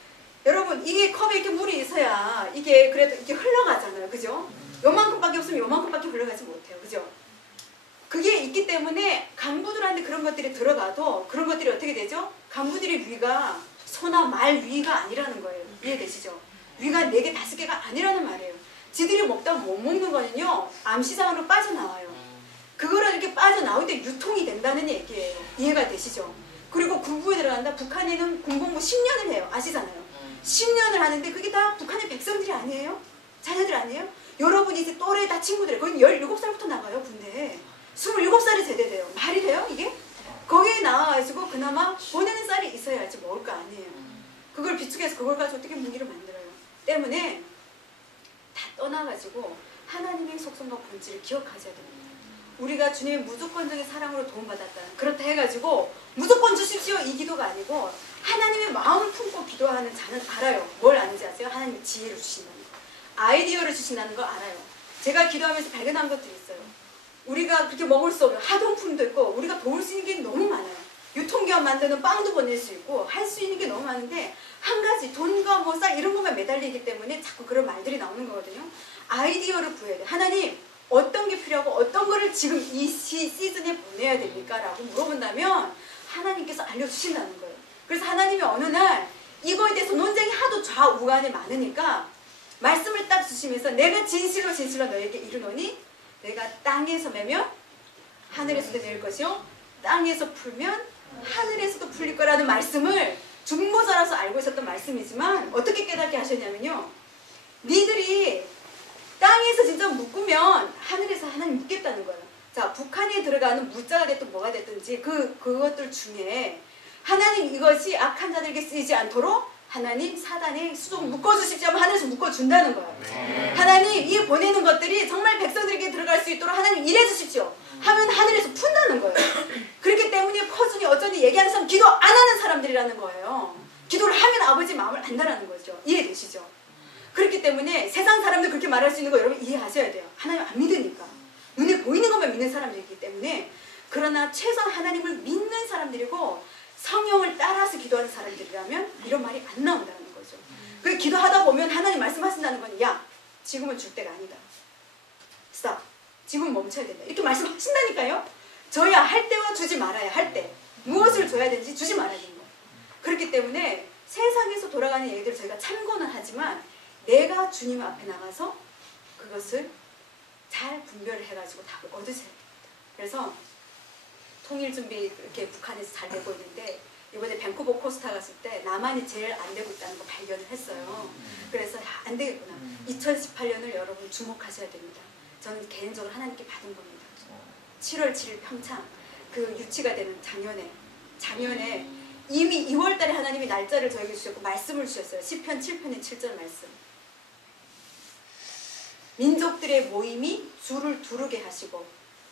여러분 이게 컵에 이렇게 물이 있어야 이게 그래도 이게 흘러가잖아요. 그죠? 요만큼밖에 없으면 요만큼밖에 흘러가지 못해요. 그죠? 그게 있기 때문에 간부들한테 그런 것들이 들어가도 그런 것들이 어떻게 되죠? 간부들의 위가 소나 말 위가 아니라는 거예요. 이해되시죠? 위가 4개, 5개가 아니라는 말이에요. 지들이 먹다 못 먹는 거는요. 암시장으로 빠져나와요. 그거를 이렇게 빠져나올 때 유통이 된다는 얘기예요. 이해가 되시죠? 그리고 군부에 들어간다. 북한에는 군복무 10년을 해요. 아시잖아요. 10년을 하는데 그게 다 북한의 백성들이 아니에요? 자녀들 아니에요? 여러분이 이제 또래 다 친구들 거의 17살부터 나가요. 군대에. 27살이 제대돼요. 말이 돼요 이게? 거기에 나와가지고 그나마 보내는 쌀이 있어야지 먹을 거 아니에요. 그걸 비축해서 그걸 가지고 어떻게 무기를 만들어요. 때문에 다 떠나가지고 하나님의 속성과 본질을 기억하셔야 됩니다. 우리가 주님의 무조건적인 사랑으로 도움받았다는 그렇다 해가지고 무조건 주십시오 이 기도가 아니고 하나님의 마음을 품고 기도하는 자는 알아요. 뭘 아는지 아세요? 하나님이 지혜를 주신다는 거, 아이디어를 주신다는 거 알아요. 제가 기도하면서 발견한 것들이 있어요. 우리가 그렇게 먹을 수 없는 하동품도 있고 우리가 도울 수 있는 게 너무 많아요. 유통기한 만드는 빵도 보낼 수 있고 할 수 있는 게 너무 많은데 한 가지 돈과 뭐 쌀 이런 것만 매달리기 때문에 자꾸 그런 말들이 나오는 거거든요. 아이디어를 구해야 돼요. 하나님 어떤 게 필요하고 어떤 거를 지금 이 시즌에 보내야 됩니까? 라고 물어본다면 하나님께서 알려주신다는 거예요. 그래서 하나님이 어느 날 이거에 대해서 논쟁이 하도 좌우간에 많으니까 말씀을 딱 주시면서 내가 진실로 너에게 이르노니 내가 땅에서 매면 하늘에서도 내릴 것이요 땅에서 풀면 하늘에서도 풀릴 거라는 말씀을 중보자라서 알고 있었던 말씀이지만 어떻게 깨닫게 하셨냐면요. 니들이 땅에서 진짜 묶으면 하늘에서 하나님 묶겠다는 거예요. 자, 북한에 들어가는 물자가 됐든 뭐가 됐든지 그것들 중에 하나님 이것이 악한 자들에게 쓰이지 않도록 하나님 사단의 수종 묶어주십시오 하면 하늘에서 묶어준다는 거예요. 하나님 이 보내는 것들이 정말 백성들에게 들어갈 수 있도록 하나님 일해주십시오 하면 하늘에서 푼다는 거예요. 그렇기 때문에 퍼주니 어쩌니 얘기하는 사람 기도 안 하는 사람들이라는 거예요. 기도를 하면 아버지 마음을 안다라는 거죠. 이해되시죠? 그렇기 때문에 세상 사람들 그렇게 말할 수 있는 거 여러분 이해하셔야 돼요. 하나님 안 믿으니까. 눈에 보이는 것만 믿는 사람들이기 때문에. 그러나 최소한 하나님을 믿는 사람들이고 성령을 따라서 기도하는 사람들이라면 이런 말이 안 나온다는 거죠. 그 기도하다 보면 하나님 말씀하신다는 건 야, 지금은 줄 때가 아니다. 스탑. 지금 멈춰야 된다. 이렇게 말씀하신다니까요. 줘야 할 때와 주지 말아야 할 때. 무엇을 줘야 되는지 주지 말아야 되는 거예요. 그렇기 때문에 세상에서 돌아가는 얘기들을 저희가 참고는 하지만 내가 주님 앞에 나가서 그것을 잘 분별을 해가지고 답을 얻으셔야 됩니다. 그래서 통일 준비 이렇게 북한에서 잘 되고 있는데 이번에 밴쿠버 코스타 갔을 때 남한이 제일 안 되고 있다는 거 발견을 했어요. 그래서 안 되겠구나. 2018년을 여러분 주목하셔야 됩니다. 저는 개인적으로 하나님께 받은 겁니다. 7월 7일 평창 그 유치가 되는 작년에 이미 2월 달에 하나님이 날짜를 저에게 주셨고 말씀을 주셨어요. 시편 7편의 7절 말씀. 민족들의 모임이 줄을 두르게 하시고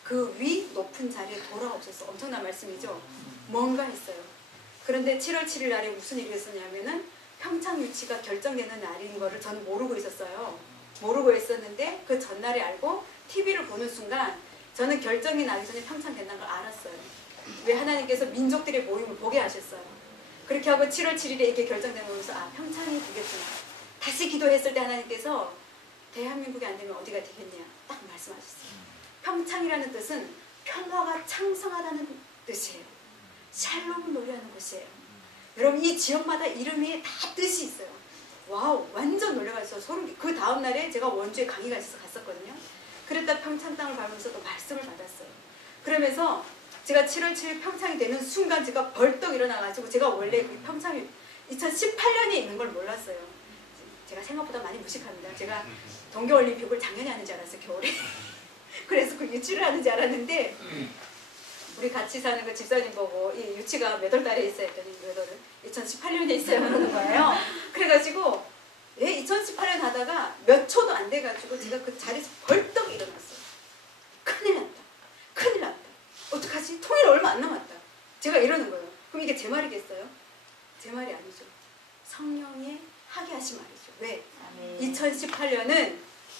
그 위 높은 자리에 돌아오셔서 엄청난 말씀이죠. 뭔가 했어요. 그런데 7월 7일 날에 무슨 일이 있었냐면은 평창 유치가 결정되는 날인 거를 저는 모르고 있었어요. 모르고 있었는데 그 전날에 알고 TV를 보는 순간 저는 결정이 나기 전에 평창 된다는 걸 알았어요. 왜 하나님께서 민족들의 모임을 보게 하셨어요. 그렇게 하고 7월 7일에 이렇게 결정되면서 아 평창이 되겠구나. 다시 기도했을 때 하나님께서 대한민국이 안 되면 어디가 되겠냐 딱 말씀하셨어요. 평창이라는 뜻은 평화가 창성하다는 뜻이에요. 샬롬을 노래하는 곳이에요. 여러분 이 지역마다 이름이 다 뜻이 있어요. 와우 완전 놀라가지고 소름. 그 다음날에 제가 원주에 강의가 있어서 갔었거든요. 그랬다 평창 땅을 밟으면서 또 말씀을 받았어요. 그러면서 제가 7월 7일 평창이 되는 순간 제가 벌떡 일어나가지고 제가 원래 그 평창이 2018년에 있는 걸 몰랐어요. 제가 생각보다 많이 무식합니다. 제가 동계올림픽을 작년에 하는 줄 알았어요. 겨울에. 그래서 그 유치를 하는 줄 알았는데 우리 같이 사는 그 집사님 보고 이 유치가 몇 월 달에 있어야 했더니 몇 월을 2018년에 있어요 그러는 거예요. 그래가지고 2018년 하다가 몇 초도 안 돼가지고 제가 그 자리에서 벌떡 일어났어요. 큰일 났다. 큰일 났다. 어떡하지? 통일 얼마 안 남았다. 제가 이러는 거예요. 그럼 이게 제 말이겠어요? 제 말이 아니죠. 성령이 하게 하신 말이죠. 왜? 2018년은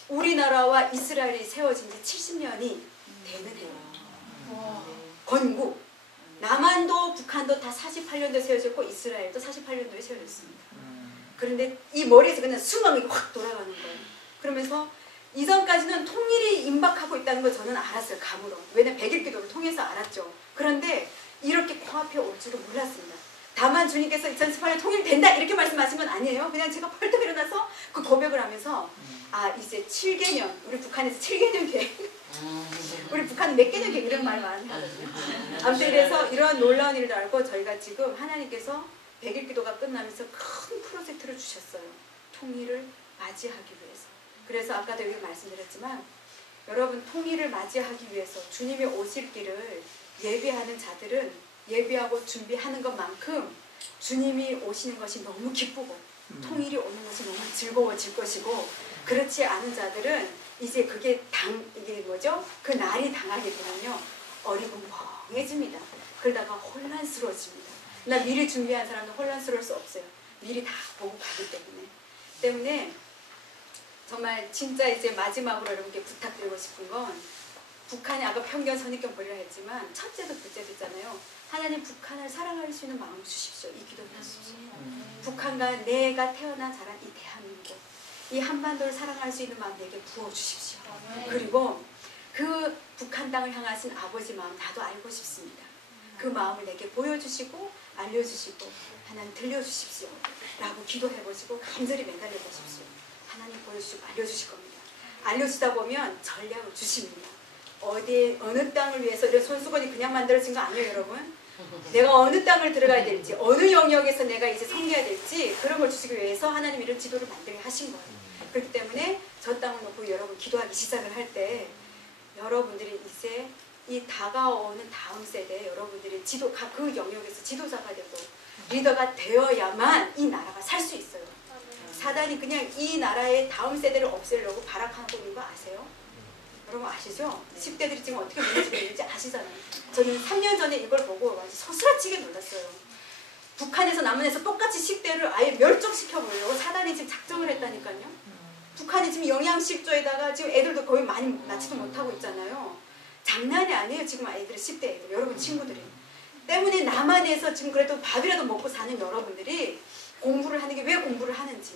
우리나라와 이스라엘이 세워진 지 70년이 되는 해요. 건국. 남한도 북한도 다 48년도에 세워졌고 이스라엘도 48년도에 세워졌습니다. 그런데 이 머리에서 그냥 순간이 확 돌아가는 거예요. 그러면서 이전까지는 통일이 임박하고 있다는 걸 저는 알았어요. 감으로. 왜냐면 100일 기도를 통해서 알았죠. 그런데 이렇게 코앞에 올 줄은 몰랐습니다. 다만 주님께서 2018년 통일된다 이렇게 말씀하신 건 아니에요. 그냥 제가 벌떡 일어나서 그 고백을 하면서 아 이제 7개년 우리 북한에서 7개년 계획 우리 북한은 몇 개년 계획 이런 말 많이 하거든요. 아무튼 그래서 이런 놀라운 일을 알고 저희가 지금 하나님께서 100일 기도가 끝나면서 큰 프로젝트를 주셨어요. 통일을 맞이하기 위해서. 그래서 아까도 여기 말씀드렸지만 여러분 통일을 맞이하기 위해서 주님이 오실 길을 예비하는 자들은 예비하고 준비하는 것만큼 주님이 오시는 것이 너무 기쁘고 통일이 오는 것이 너무 즐거워질 것이고 그렇지 않은 자들은 이제 그게 이게 뭐죠? 그 날이 당하게 되면요 어리광방해집니다. 그러다가 혼란스러워집니다. 나 미리 준비한 사람은 혼란스러울 수 없어요. 미리 다 보고 가기 때문에 정말 진짜 이제 마지막으로 여러분께 부탁드리고 싶은 건 북한이 아까 편견 선입견 버리라 했지만 첫째도 둘째도 있잖아요. 하나님 북한을 사랑할 수 있는 마음을 주십시오. 이 기도를 하십시오. 북한과 내가 태어나 자란 이 대한민국 이 한반도를 사랑할 수 있는 마음 내게 부어주십시오. 그리고 그 북한 땅을 향하신 아버지 마음 나도 알고 싶습니다. 그 마음을 내게 보여주시고 알려주시고 하나님 들려주십시오. 라고 기도해보시고 간절히 매달려 보십시오. 하나님 보여주시고 알려주실 겁니다. 알려주다 보면 전략을 주십니다. 어느 땅을 위해서 이런 손수건이 그냥 만들어진 거 아니에요 여러분. 내가 어느 땅을 들어가야 될지 어느 영역에서 내가 이제 섬겨야 될지 그런 걸 주시기 위해서 하나님 이런 지도를 만들게 하신 거예요. 그렇기 때문에 저 땅을 놓고 여러분 기도하기 시작을 할 때 여러분들이 이제 이 다가오는 다음 세대에 여러분들이 그 영역에서 지도자가 되고 리더가 되어야만 이 나라가 살 수 있어요. 사단이 그냥 이 나라의 다음 세대를 없애려고 발악하고 있는 거 아세요? 여러분 아시죠? 10대들이 지금 어떻게 무너지고 있는지 아시잖아요. 저는 3년 전에 이걸 보고 완전 소스라치게 놀랐어요. 북한에서 남한에서 똑같이 10대를 아예 멸종시켜보려고 사단이 지금 작정을 했다니까요. 북한이 지금 영양실조에다가 지금 애들도 거의 많이 낳지도 못하고 있잖아요. 장난이 아니에요. 지금 아이들이 10대 애들, 여러분 친구들이. 때문에 남한에서 지금 그래도 밥이라도 먹고 사는 여러분들이 공부를 하는 게 왜 공부를 하는지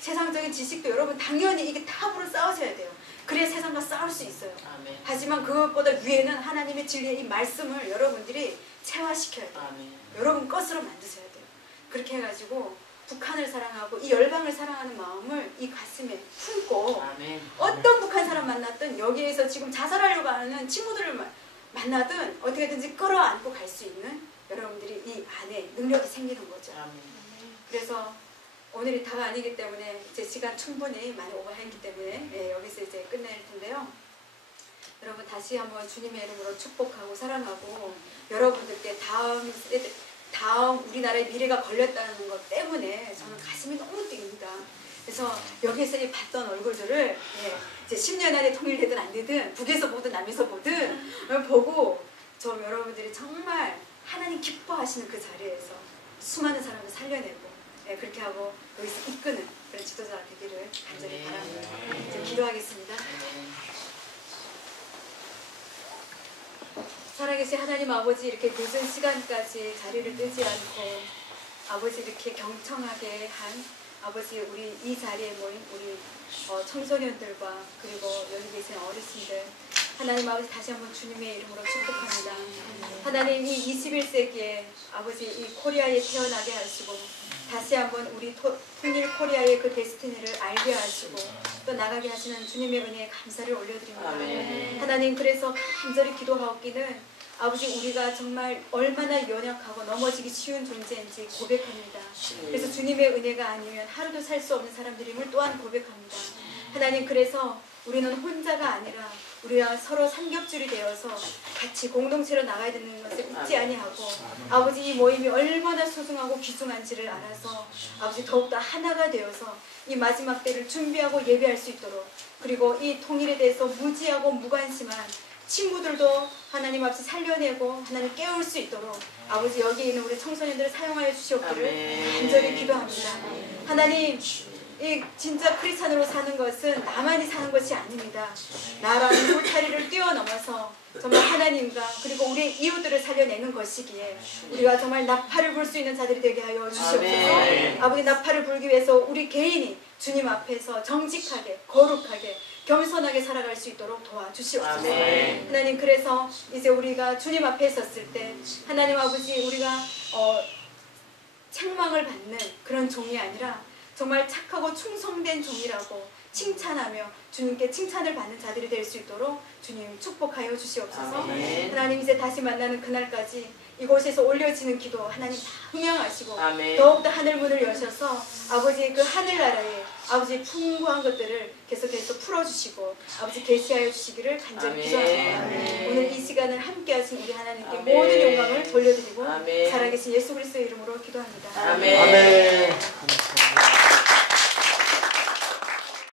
세상적인 지식도 여러분 당연히 이게 탑으로 싸우셔야 돼요. 그래야 세상과 싸울 수 있어요. 아멘. 하지만 그것보다 위에는 하나님의 진리의 이 말씀을 여러분들이 체화시켜야 돼요. 아멘. 여러분 것으로 만드셔야 돼요. 그렇게 해가지고 북한을 사랑하고 이 열방을 사랑하는 마음을 이 가슴에 품고 아멘. 어떤 북한 사람 만났든 여기에서 지금 자살하려고 하는 친구들을 만나든 어떻게든지 끌어안고 갈 수 있는 여러분들이 이 안에 능력이 생기는 거죠. 아멘. 그래서 오늘이 다가 아니기 때문에 이제 시간 충분히 많이 오버했기 때문에 여기서 이제 끝낼 텐데요. 여러분 다시 한번 주님의 이름으로 축복하고 사랑하고 여러분들께 다음 우리나라의 미래가 걸렸다는 것 때문에 저는 가슴이 너무 뛰입니다. 그래서 여기서 이 봤던 얼굴들을 이제 10년 안에 통일되든 안 되든 북에서 보든 남에서 보든 보고 좀 여러분들이 정말 하나님 기뻐하시는 그 자리에서 수많은 사람을 살려내고 그렇게 하고 여기서 이끄는 그런 지도자가 되기를 간절히 바랍니다. 이제 기도하겠습니다. 살아계신 하나님 아버지 이렇게 늦은 시간까지 자리를 뜨지 않고 아버지 이렇게 경청하게 한 아버지 우리 이 자리에 모인 우리 청소년들과 그리고 여기 계신 어르신들 하나님 아버지 다시 한번 주님의 이름으로 축복합니다. 하나님 이 21세기에 아버지 이 코리아에 태어나게 하시고 다시 한번 우리 통일 코리아의 그 데스티니를 알게 하시고 또 나가게 하시는 주님의 은혜에 감사를 올려드립니다. 아멘. 하나님 그래서 간절히 기도하옵기는 아버지 우리가 정말 얼마나 연약하고 넘어지기 쉬운 존재인지 고백합니다. 그래서 주님의 은혜가 아니면 하루도 살 수 없는 사람들임을 또한 고백합니다. 하나님 그래서 우리는 혼자가 아니라 우리가 서로 삼겹줄이 되어서 같이 공동체로 나가야 되는 것을 잊지 아니하고 아버지 이 모임이 얼마나 소중하고 귀중한지를 알아서 아버지 더욱더 하나가 되어서 이 마지막 때를 준비하고 예배할 수 있도록 그리고 이 통일에 대해서 무지하고 무관심한 친구들도 하나님 앞에 살려내고 하나님 깨울 수 있도록 아버지 여기 있는 우리 청소년들을 사용하여 주시옵기를 간절히 기도합니다. 하나님 이 진짜 크리스찬으로 사는 것은 나만이 사는 것이 아닙니다. 나라는 울타리를 뛰어넘어서 정말 하나님과 그리고 우리 이웃들을 살려내는 것이기에 우리가 정말 나팔을 불 수 있는 자들이 되게 하여 주시옵소서. 아멘. 아버지 나팔을 불기 위해서 우리 개인이 주님 앞에서 정직하게 거룩하게 겸손하게 살아갈 수 있도록 도와주시옵소서. 아멘. 하나님 그래서 이제 우리가 주님 앞에 섰을 때 하나님 아버지 우리가 책망을 받는 그런 종이 아니라 정말 착하고 충성된 종이라고 칭찬하며 주님께 칭찬을 받는 자들이 될 수 있도록 주님 축복하여 주시옵소서. 아멘. 하나님 이제 다시 만나는 그날까지 이곳에서 올려지는 기도 하나님 다 흥양하시고 아멘. 더욱더 하늘문을 여셔서 아버지 그 하늘나라에 아버지 풍부한 것들을 계속해서 풀어주시고 아버지 계시하여 주시기를 간절히 아멘. 기도합니다. 아멘. 오늘 이 시간을 함께 하신 우리 하나님께 아멘. 모든 영광을 돌려드리고 아멘. 살아계신 예수 그리스도의 이름으로 기도합니다. 아멘. 아멘. 감사합니다.